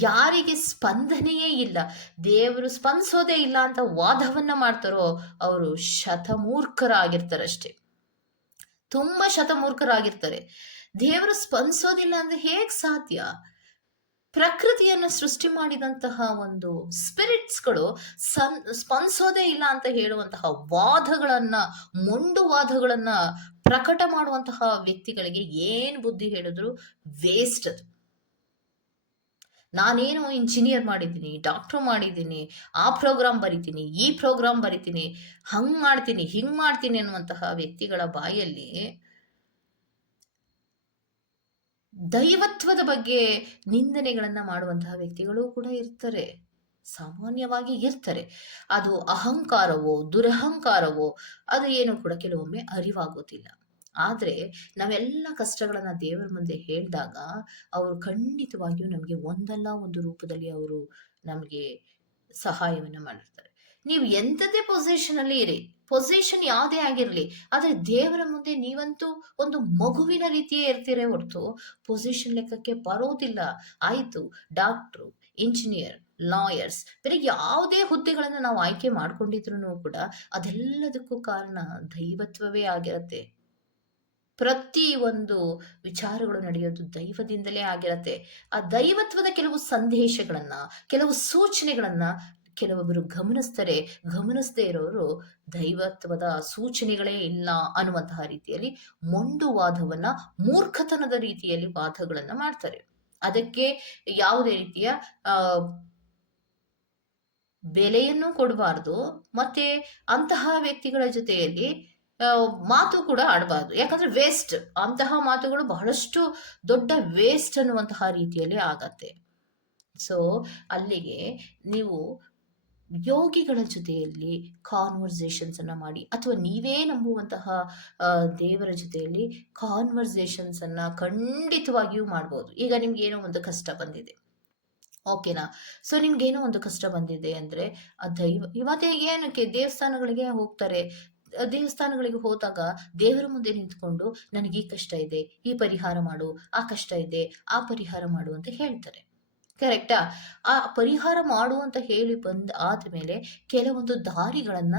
ಯಾರಿಗೆ ಸ್ಪಂದನೆಯೇ ಇಲ್ಲ, ದೇವರು ಸ್ಪಂದಿಸೋದೇ ಇಲ್ಲ ಅಂತ ವಾದವನ್ನ ಮಾಡ್ತಾರೋ, ಅವರು ಶತಮೂರ್ಖರಾಗಿರ್ತಾರಷ್ಟೇ. ತುಂಬಾ ಶತಮೂರ್ಖರಾಗಿರ್ತಾರೆ. ದೇವರು ಸ್ಪಂದಿಸೋದಿಲ್ಲ ಅಂದ್ರೆ ಹೇಗ್ ಸಾಧ್ಯ? ಪ್ರಕೃತಿಯನ್ನು ಸೃಷ್ಟಿ ಮಾಡಿದಂತಹ ಒಂದು ಸ್ಪಿರಿಟ್ಸ್ಗಳು ಸನ್ ಸ್ಪಂದಿಸೋದೇ ಇಲ್ಲ ಅಂತ ಹೇಳುವಂತಹ ವಾದಗಳನ್ನ, ಮೊಂಡು ವಾದಗಳನ್ನ ಪ್ರಕಟ ಮಾಡುವಂತಹ ವ್ಯಕ್ತಿಗಳಿಗೆ ಏನು ಬುದ್ಧಿ ಹೇಳಿದ್ರು ವೇಸ್ಟ್ ಅದು. ನಾನೇನು ಇಂಜಿನಿಯರ್ ಮಾಡಿದ್ದೀನಿ ಡಾಕ್ಟರ್ ಮಾಡಿದ್ದೀನಿ, ಆ ಪ್ರೋಗ್ರಾಮ್ ಬರಿತೀನಿ, ಈ ಪ್ರೋಗ್ರಾಮ್ ಬರಿತೀನಿ, ಹಂಗ್ ಮಾಡ್ತೀನಿ, ಹಿಂಗ್ ಮಾಡ್ತೀನಿ ಅನ್ನುವಂತಹ ವ್ಯಕ್ತಿಗಳ ಬಾಯಲ್ಲಿ ದೈವತ್ವದ ಬಗ್ಗೆ ನಿಂದನೆಗಳನ್ನು ಮಾಡುವಂತಹ ವ್ಯಕ್ತಿಗಳು ಕೂಡ ಇರ್ತಾರೆ. ಸಾಮಾನ್ಯವಾಗಿ ಇರ್ತಾರೆ. ಅದು ಅಹಂಕಾರವೋ, ದುರಹಂಕಾರವೋ, ಅದು ಏನು ಕೂಡ ಕೆಲವೊಮ್ಮೆ ಅರಿವಾಗೋದಿಲ್ಲ. ಆದ್ರೆ ನಾವೆಲ್ಲ ಕಷ್ಟಗಳನ್ನ ದೇವರ ಮುಂದೆ ಹೇಳಿದಾಗ ಅವರು ಖಂಡಿತವಾಗಿಯೂ ನಮಗೆ ಒಂದಲ್ಲ ಒಂದು ರೂಪದಲ್ಲಿ ಅವರು ನಮಗೆ ಸಹಾಯವನ್ನ ಮಾಡಿರ್ತಾರೆ. ನೀವು ಎಂಥದೇ ಪೊಸಿಷನ್ ಅಲ್ಲಿ ಇರಿ. ಪೊಸಿಷನ್ ಯಾವುದೇ ಆಗಿರಲಿ, ಆದರೆ ದೇವರ ಮುಂದೆ ನೀವಂತೂ ಒಂದು ಮಗುವಿನ ರೀತಿಯೇ ಇರ್ತೀರೇ ಹೊರತು ಪೊಸಿಷನ್ ಲೆಕ್ಕಕ್ಕೆ ಬರೋದಿಲ್ಲ. ಆಯ್ತು ಡಾಕ್ಟ್ರು ಇಂಜಿನಿಯರ್ ಲಾಯರ್ಸ್ ಬೇರೆ ಯಾವುದೇ ಹುದ್ದೆಗಳನ್ನು ನಾವು ಆಯ್ಕೆ ಮಾಡ್ಕೊಂಡಿದ್ರು ಕೂಡ ಅದೆಲ್ಲದಕ್ಕೂ ಕಾರಣ ದೈವತ್ವವೇ ಆಗಿರತ್ತೆ. ಪ್ರತಿ ಒಂದು ವಿಚಾರಗಳು ನಡೆಯೋದು ದೈವದಿಂದಲೇ ಆಗಿರತ್ತೆ. ಆ ದೈವತ್ವದ ಕೆಲವು ಸಂದೇಶಗಳನ್ನ, ಕೆಲವು ಸೂಚನೆಗಳನ್ನ ಕೆಲವೊಬ್ಬರು ಗಮನಿಸ್ತಾರೆ, ಗಮನಿಸದೇ ಇರೋರು ದೈವತ್ವದ ಸೂಚನೆಗಳೇ ಇಲ್ಲ ಅನ್ನುವಂತಹ ರೀತಿಯಲ್ಲಿ ಮೊಂಡು ವಾದವನ್ನ ಮೂರ್ಖತನದ ರೀತಿಯಲ್ಲಿ ವಾದಗಳನ್ನ ಮಾಡ್ತಾರೆ. ಅದಕ್ಕೆ ಯಾವುದೇ ರೀತಿಯ ಬೆಲೆಯನ್ನು ಕೊಡಬಾರ್ದು, ಮತ್ತೆ ಅಂತಹ ವ್ಯಕ್ತಿಗಳ ಜೊತೆಯಲ್ಲಿ ಮಾತು ಕೂಡ ಆಡಬಾರ್ದು. ಯಾಕಂದ್ರೆ ವೇಸ್ಟ್ ಅಂತಹ ಮಾತುಗಳು ಬಹಳಷ್ಟು ದೊಡ್ಡ ವೇಸ್ಟ್ ಅನ್ನುವಂತಹ ರೀತಿಯಲ್ಲಿ ಆಗತ್ತೆ. ಸೊ ಅಲ್ಲಿಗೆ ನೀವು ಯೋಗಿಗಳ ಜೊತೆಯಲ್ಲಿ ಕಾನ್ವರ್ಸೇಷನ್ಸ್ ಅನ್ನ ಮಾಡಿ, ಅಥವಾ ನೀವೇ ನಂಬುವಂತಹ ದೇವರ ಜೊತೆಯಲ್ಲಿ ಕಾನ್ವರ್ಸೇಷನ್ಸ್ ಅನ್ನ ಖಂಡಿತವಾಗಿಯೂ ಮಾಡ್ಬೋದು. ಈಗ ನಿಮ್ಗೆ ಏನೋ ಒಂದು ಕಷ್ಟ ಬಂದಿದೆ. ಓಕೆನಾ ಸೊ ನಿಮ್ಗೇನೋ ಒಂದು ಕಷ್ಟ ಬಂದಿದೆ ಅಂದ್ರೆ ದೈವ ಇವತ್ತೇ ಏನಕ್ಕೆ ದೇವಸ್ಥಾನಗಳಿಗೆ ಹೋಗ್ತಾರೆ? ದೇವಸ್ಥಾನಗಳಿಗೆ ಹೋದಾಗ ದೇವರ ಮುಂದೆ ನಿಂತ್ಕೊಂಡು, ನನಗೆ ಈ ಕಷ್ಟ ಇದೆ, ಈ ಪರಿಹಾರ ಮಾಡು, ಆ ಕಷ್ಟ ಇದೆ, ಆ ಪರಿಹಾರ ಮಾಡು ಅಂತ ಹೇಳ್ತಾರೆ. ಕರೆಕ್ಟಾ? ಆ ಪರಿಹಾರ ಮಾಡು ಅಂತ ಹೇಳಿ ಬಂದ ಆದ್ಮೇಲೆ ಕೆಲವೊಂದು ದಾರಿಗಳನ್ನ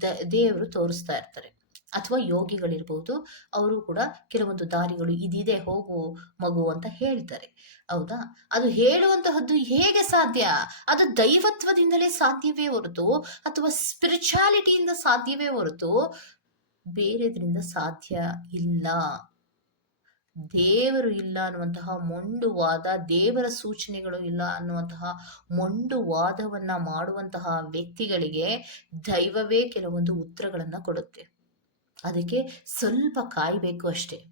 ದ, ದೇವರು ತೋರಿಸ್ತಾ ಇರ್ತಾರೆ. ಅಥವಾ ಯೋಗಿಗಳಿರ್ಬೋದು, ಅವರು ಕೂಡ ಕೆಲವೊಂದು ದಾರಿಗಳು ಇದಿದೆ ಹೋಗು ಮಗು ಅಂತ ಹೇಳ್ತಾರೆ. ಹೌದಾ? ಅದು ಹೇಳುವಂತಹದ್ದು ಹೇಗೆ ಸಾಧ್ಯ? ಅದು ದೈವತ್ವದಿಂದಲೇ ಸಾಧ್ಯವೇ ಹೊರತು ಅಥವಾ ಸ್ಪಿರಿಚುಯಾಲಿಟಿಯಿಂದ ಸಾಧ್ಯವೇ ಹೊರತು ಬೇರೆದ್ರಿಂದ ಸಾಧ್ಯ ಇಲ್ಲ. ದೇವರು ಇಲ್ಲ ಅನ್ನುವಂತಹ ಮೊಂಡುವಾದ ದೇವರ ಸೂಚನೆಗಳು ಇಲ್ಲ ಅನ್ನುವಂತಹ ಮೊಂಡು ವಾದವನ್ನ ಮಾಡುವಂತಹ ವ್ಯಕ್ತಿಗಳಿಗೆ ದೈವವೇ ಕೆಲವೊಂದು ಉತ್ತರಗಳನ್ನ ಕೊಡುತ್ತೆ. ಅದಕ್ಕೆ ಸ್ವಲ್ಪ ಕಾಯ್ಬೇಕು ಅಷ್ಟೇ.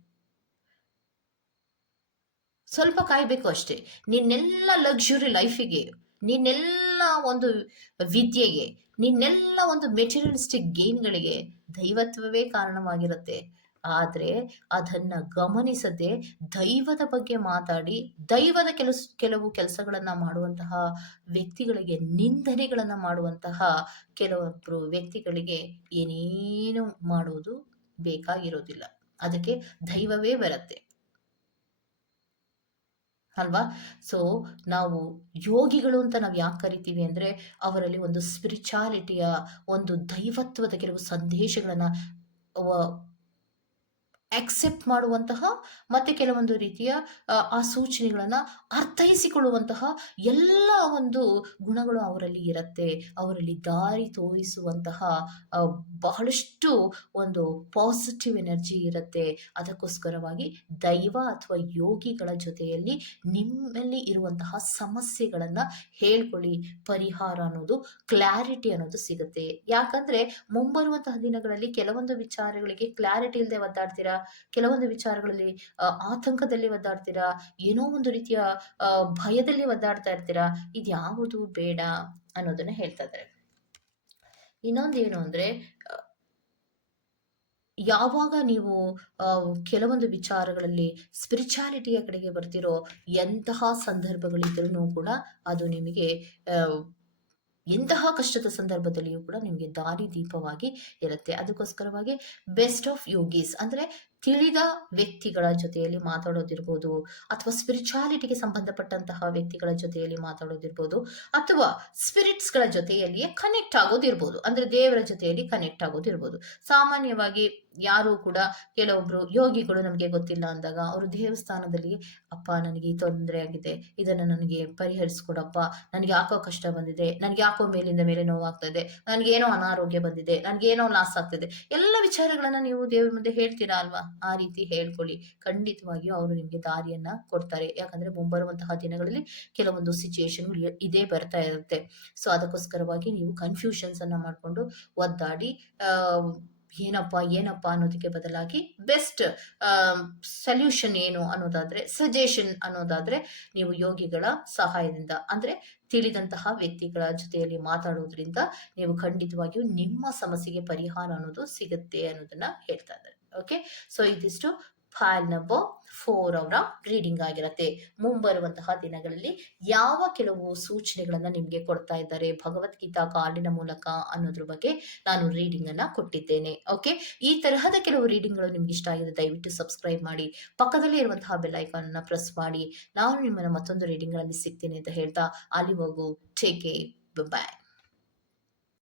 ಸ್ವಲ್ಪ ಕಾಯ್ಬೇಕು ಅಷ್ಟೇ. ನಿನ್ನೆಲ್ಲ ಲಕ್ಸುರಿ ಲೈಫಿಗೆ, ನಿನ್ನೆಲ್ಲ ಒಂದು ವಿದ್ಯೆಗೆ, ನಿನ್ನೆಲ್ಲ ಒಂದು ಮೆಟೀರಿಯಲಿಸ್ಟಿಕ್ ಗೇನ್‌ಗಳಿಗೆ ದೈವತ್ವವೇ ಕಾರಣವಾಗಿರುತ್ತೆ. ಆದ್ರೆ ಅದನ್ನ ಗಮನಿಸದೆ ದೈವದ ಬಗ್ಗೆ ಮಾತಾಡಿ, ದೈವದ ಕೆಲಸ ಕೆಲವು ಕೆಲಸಗಳನ್ನ ಮಾಡುವಂತಹ ವ್ಯಕ್ತಿಗಳಿಗೆ ನಿಂದನೆಗಳನ್ನ ಮಾಡುವಂತಹ ಕೆಲವೊಬ್ಬರು ವ್ಯಕ್ತಿಗಳಿಗೆ ಏನೇನು ಮಾಡುವುದು ಬೇಕಾಗಿರೋದಿಲ್ಲ. ಅದಕ್ಕೆ ದೈವವೇ ಬರತ್ತೆ. ಅಲ್ವಾ? ಸೊ, ನಾವು ಯೋಗಿಗಳು ಅಂತ ನಾವು ಯಾಕೆ ಕರಿತೀವಿ ಅಂದ್ರೆ, ಅವರಲ್ಲಿ ಒಂದು ಸ್ಪಿರಿಚುಯಾಲಿಟಿಯ ಒಂದು ದೈವತ್ವದ ಕೆಲವು ಸಂದೇಶಗಳನ್ನ ಆಕ್ಸೆಪ್ಟ್ ಮಾಡುವಂತಹ ಮತ್ತೆ ಕೆಲವೊಂದು ರೀತಿಯ ಆ ಸೂಚನೆಗಳನ್ನು ಅರ್ಥೈಸಿಕೊಳ್ಳುವಂತಹ ಎಲ್ಲ ಒಂದು ಗುಣಗಳು ಅವರಲ್ಲಿ ಇರತ್ತೆ. ಅವರಲ್ಲಿ ದಾರಿ ತೋರಿಸುವಂತಹ ಬಹಳಷ್ಟು ಒಂದು ಪಾಸಿಟಿವ್ ಎನರ್ಜಿ ಇರುತ್ತೆ ಅದಕ್ಕೋಸ್ಕರವಾಗಿ ದೈವ ಅಥವಾ ಯೋಗಿಗಳ ಜೊತೆಯಲ್ಲಿ ನಿಮ್ಮಲ್ಲಿ ಇರುವಂತಹ ಸಮಸ್ಯೆಗಳನ್ನು ಹೇಳ್ಕೊಳ್ಳಿ. ಪರಿಹಾರ ಅನ್ನೋದು, ಕ್ಲಾರಿಟಿ ಅನ್ನೋದು ಸಿಗುತ್ತೆ. ಯಾಕಂದ್ರೆ ಮುಂಬರುವಂತಹ ದಿನಗಳಲ್ಲಿ ಕೆಲವೊಂದು ವಿಚಾರಗಳಿಗೆ ಕ್ಲಾರಿಟಿ ಇಲ್ಲದೆ ಒದ್ದಾಡ್ತೀರಾ. ಕೆಲವೊಂದು ವಿಚಾರಗಳಲ್ಲಿ ಆತಂಕದಲ್ಲಿ ಒದ್ದಾಡ್ತೀರಾ. ಏನೋ ಒಂದು ರೀತಿಯ ಭಯದಲ್ಲಿ ಒದ್ದಾಡ್ತಾ ಇರ್ತೀರಾ. ಇದ್ಯಾವುದು ಬೇಡ ಅನ್ನೋದನ್ನ ಹೇಳ್ತಾ ಇದ್ದಾರೆ. ಇನ್ನೊಂದೇನು ಅಂದ್ರೆ ಯಾವಾಗ ನೀವು ಕೆಲವೊಂದು ವಿಚಾರಗಳಲ್ಲಿ ಸ್ಪಿರಿಚುಯಾಲಿಟಿಯ ಕಡೆಗೆ ಬರ್ತಿರೋ, ಎಂತಹ ಸಂದರ್ಭಗಳಿದ್ರೂ ಕೂಡ ಅದು ನಿಮಗೆ ಎಂತಹ ಕಷ್ಟದ ಸಂದರ್ಭದಲ್ಲಿಯೂ ಕೂಡ ನಿಮಗೆ ದಾರಿ ದೀಪವಾಗಿ ಇರುತ್ತೆ. ಅದಕ್ಕೋಸ್ಕರವಾಗಿ ಬೆಸ್ಟ್ ಆಫ್ ಯೋಗೀಸ್ ಅಂದ್ರೆ ತಿಳಿದ ವ್ಯಕ್ತಿಗಳ ಜೊತೆಯಲ್ಲಿ ಮಾತಾಡೋದಿರ್ಬೋದು, ಅಥವಾ ಸ್ಪಿರಿಚುಯಾಲಿಟಿಗೆ ಸಂಬಂಧಪಟ್ಟಂತಹ ವ್ಯಕ್ತಿಗಳ ಜೊತೆಯಲ್ಲಿ ಮಾತಾಡೋದಿರ್ಬೋದು, ಅಥವಾ ಸ್ಪಿರಿಟ್ಸ್‌ಗಳ ಜೊತೆಯಲ್ಲಿಯೇ ಕನೆಕ್ಟ್ ಆಗೋದಿರ್ಬೋದು. ಅಂದ್ರೆ ದೇವರ ಜೊತೆಯಲ್ಲಿ ಕನೆಕ್ಟ್ ಆಗೋದಿರ್ಬೋದು. ಸಾಮಾನ್ಯವಾಗಿ ಯಾರೂ ಕೂಡ ಕೆಲವೊಬ್ರು ಯೋಗಿಗಳು ನಮಗೆ ಗೊತ್ತಿಲ್ಲ ಅಂದಾಗ ಅವರು ದೇವಸ್ಥಾನದಲ್ಲಿ "ಅಪ್ಪ ನನಗೆ ಈ ತೊಂದರೆ ಆಗಿದೆ. ಇದನ್ನು ನನಗೆ ಪರಿಹರಿಸ್ಕೊಡಪ್ಪ. ನನಗೆ ಯಾಕೋ ಕಷ್ಟ ಬಂದಿದೆ. ನನಗೆ ಯಾಕೋ ಮೇಲಿಂದ ಮೇಲೆ ನೋವಾಗ್ತಾ ಇದೆ. ನನಗೇನೋ ಅನಾರೋಗ್ಯ ಬಂದಿದೆ. ನನಗೇನೋ ಲಾಸ್ ಆಗ್ತಿದೆ." ಎಲ್ಲ ವಿಚಾರಗಳನ್ನ ನೀವು ದೇವರ ಮುಂದೆ ಹೇಳ್ತೀರಾ ಅಲ್ವಾ? ಆ ರೀತಿ ಹೇಳ್ಕೊಳ್ಳಿ. ಖಂಡಿತವಾಗಿಯೂ ಅವರು ನಿಮಗೆ ದಾರಿಯನ್ನ ಕೊಡ್ತಾರೆ. ಯಾಕಂದ್ರೆ ಮುಂಬರುವಂತಹ ದಿನಗಳಲ್ಲಿ ಕೆಲವೊಂದು ಸಿಚುಯೇಷನ್‌ಗಳು ಇದೇ ಬರ್ತಾ ಇರುತ್ತೆ. ಸೊ, ಅದಕ್ಕೋಸ್ಕರವಾಗಿ ನೀವು ಕನ್ಫ್ಯೂಷನ್ಸ್ ಅನ್ನ ಮಾಡಿಕೊಂಡು ಒದ್ದಾಡಿ ಏನಪ್ಪ ಏನಪ್ಪಾ, ಅನ್ನೋದಕ್ಕೆ ಬದಲಾಗಿ ಬೆಸ್ಟ್ ಸೊಲ್ಯೂಷನ್ ಏನು ಅನ್ನೋದಾದ್ರೆ, ಸಜೆಷನ್ ಅನ್ನೋದಾದ್ರೆ ನೀವು ಯೋಗಿಗಳ ಸಹಾಯದಿಂದ ಅಂದ್ರೆ ತಿಳಿದಂತಹ ವ್ಯಕ್ತಿಗಳ ಜೊತೆಯಲ್ಲಿ ಮಾತಾಡೋದ್ರಿಂದ ನೀವು ಖಂಡಿತವಾಗಿಯೂ ನಿಮ್ಮ ಸಮಸ್ಯೆಗೆ ಪರಿಹಾರ ಅನ್ನೋದು ಸಿಗುತ್ತೆ ಅನ್ನೋದನ್ನ ಹೇಳ್ತಾ ಇದ್ದಾರೆ. ಓಕೆ. ಸೊ, ಇದಿಷ್ಟು ಫೈಲ್ ನಂಬರ್ ಫೋರ್ ಅವರ ರೀಡಿಂಗ್ ಆಗಿರತ್ತೆ. ಮುಂಬರುವಂತಹ ದಿನಗಳಲ್ಲಿ ಯಾವ ಕೆಲವು ಸೂಚನೆಗಳನ್ನ ನಿಮ್ಗೆ ಕೊಡ್ತಾ ಇದ್ದಾರೆ ಭಗವದ್ಗೀತಾ ಕಾರ್ಡಿನ ಮೂಲಕ ಅನ್ನೋದ್ರ ಬಗ್ಗೆ ನಾನು ರೀಡಿಂಗ್ ಅನ್ನ ಕೊಟ್ಟಿದ್ದೇನೆ. ಓಕೆ. ಈ ತರಹದ ಕೆಲವು ರೀಡಿಂಗ್‌ಗಳು ನಿಮ್ಗೆ ಇಷ್ಟ ಆಗಿದೆ ದಯವಿಟ್ಟು ಸಬ್ಸ್ಕ್ರೈಬ್ ಮಾಡಿ. ಪಕ್ಕದಲ್ಲಿ ಇರುವಂತಹ ಬೆಲ್ ಐಕಾನ್ ಅನ್ನ ಪ್ರೆಸ್ ಮಾಡಿ. ನಾನು ನಿಮ್ಮನ್ನ ಮತ್ತೊಂದು ರೀಡಿಂಗ್‌ಗಳಲ್ಲಿ ಸಿಗ್ತೀನಿ ಅಂತ ಹೇಳ್ತಾ ಅಲ್ಲಿವರೆಗೂ ಟೇಕ್ ಕೇರ್. ಬಾಯ್.